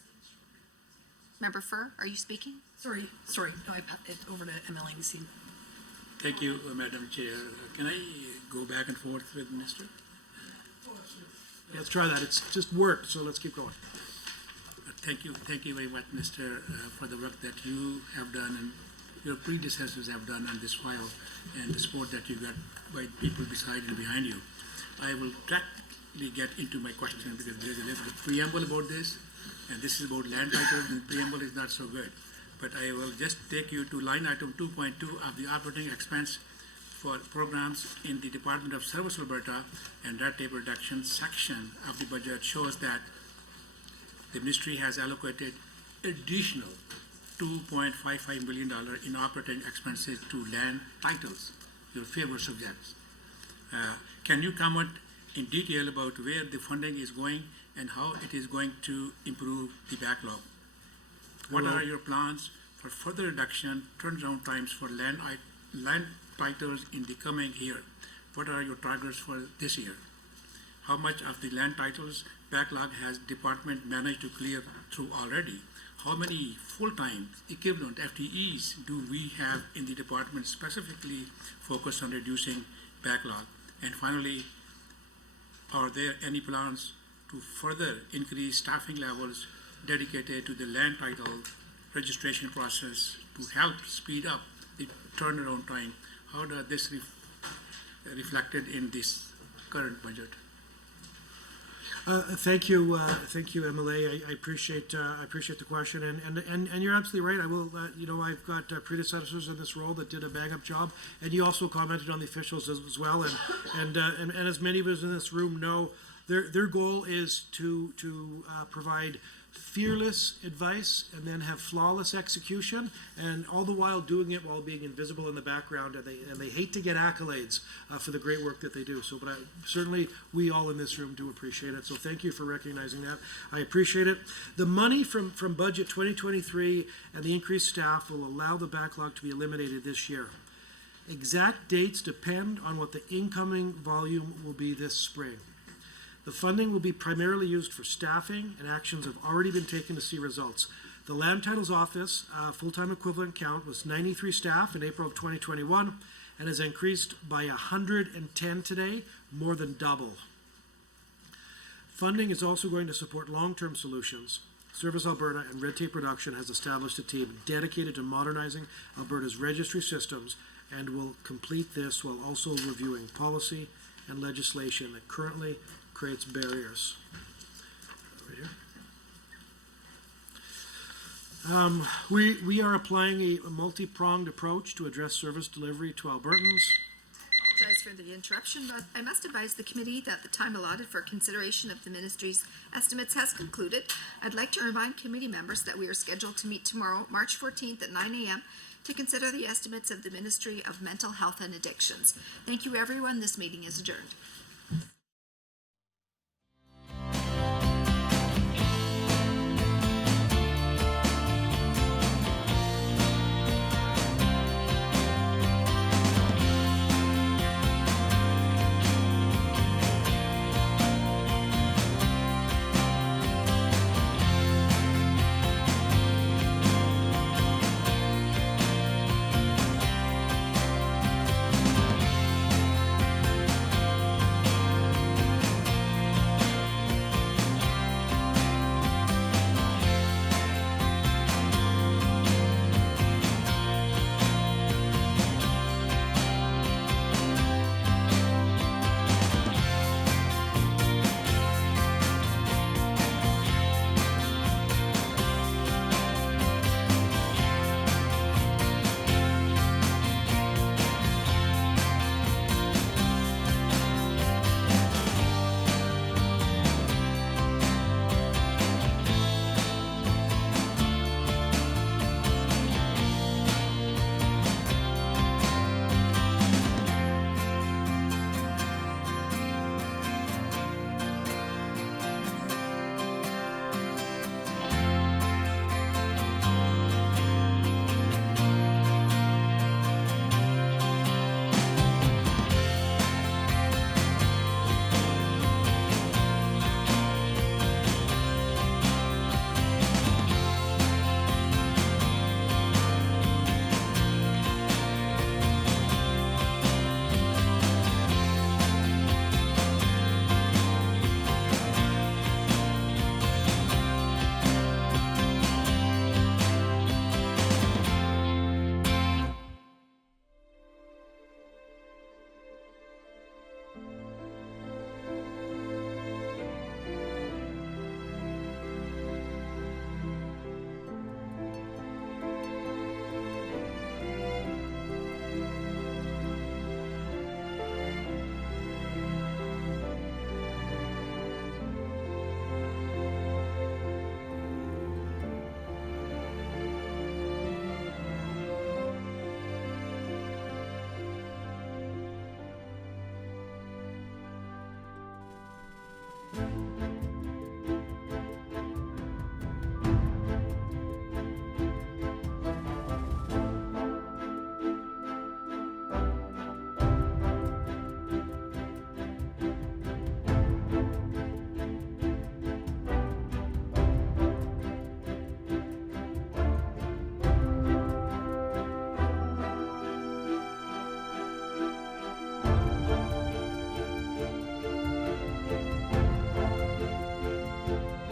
Member Furr, are you speaking? Sorry, no, I passed it over to MLAC. Thank you, Madam Chair. Can I go back and forth with Minister? Let's try that. It's just worked, so let's keep going. Thank you very much, Minister, for the work that you have done and your predecessors have done on this file and the support that you got by people beside and behind you. I will directly get into my question because there's a little preamble about this, and this is about land titles, and the preamble is not so good. But I will just take you to line item 2.2 of the operating expense for programs in the Department of Service Alberta and red tape reduction section of the budget shows that the ministry has allocated additional $2.55 million in operating expenses to land titles, your favorite subjects. Can you comment in detail about where the funding is going and how it is going to improve the backlog? What are your plans for further reduction, turnaround times for land titles in the coming year? What are your targets for this year? How much of the land titles backlog has department managed to clear through already? How many full-time equivalent FTEs do we have in the department specifically focused on reducing backlog? And finally, are there any plans to further increase staffing levels dedicated to the land title registration process to help speed up the turnaround time? How does this reflected in this current budget? Thank you, MLA. I appreciate the question, and you're absolutely right. I will, I've got predecessors in this role that did a bang-up job, and you also commented on the officials as well, and as many of us in this room know, their goal is to provide fearless advice and then have flawless execution, and all the while doing it while being invisible in the background, and they hate to get accolades for the great work that they do. So, but certainly we all in this room do appreciate it. So thank you for recognizing that. I appreciate it. The money from budget 2023 and the increased staff will allow the backlog to be eliminated this year. Exact dates depend on what the incoming volume will be this spring. The funding will be primarily used for staffing, and actions have already been taken to see results. The Land Titles Office full-time equivalent count was 93 staff in April of 2021 and has increased by 110 today, more than double. Funding is also going to support long-term solutions. Service Alberta and Red Tape Reduction has established a team dedicated to modernizing Alberta's registry systems and will complete this while also reviewing policy and legislation that currently creates barriers. We are applying a multi-pronged approach to address service delivery to Albertans. I apologize for the interruption, but I must advise the committee that the time allotted for consideration of the ministry's estimates has concluded. I'd like to remind committee members that we are scheduled to meet tomorrow, March 14th at 9 a.m. to consider the estimates of the Ministry of Mental Health and Addictions. Thank you, everyone. This meeting is adjourned.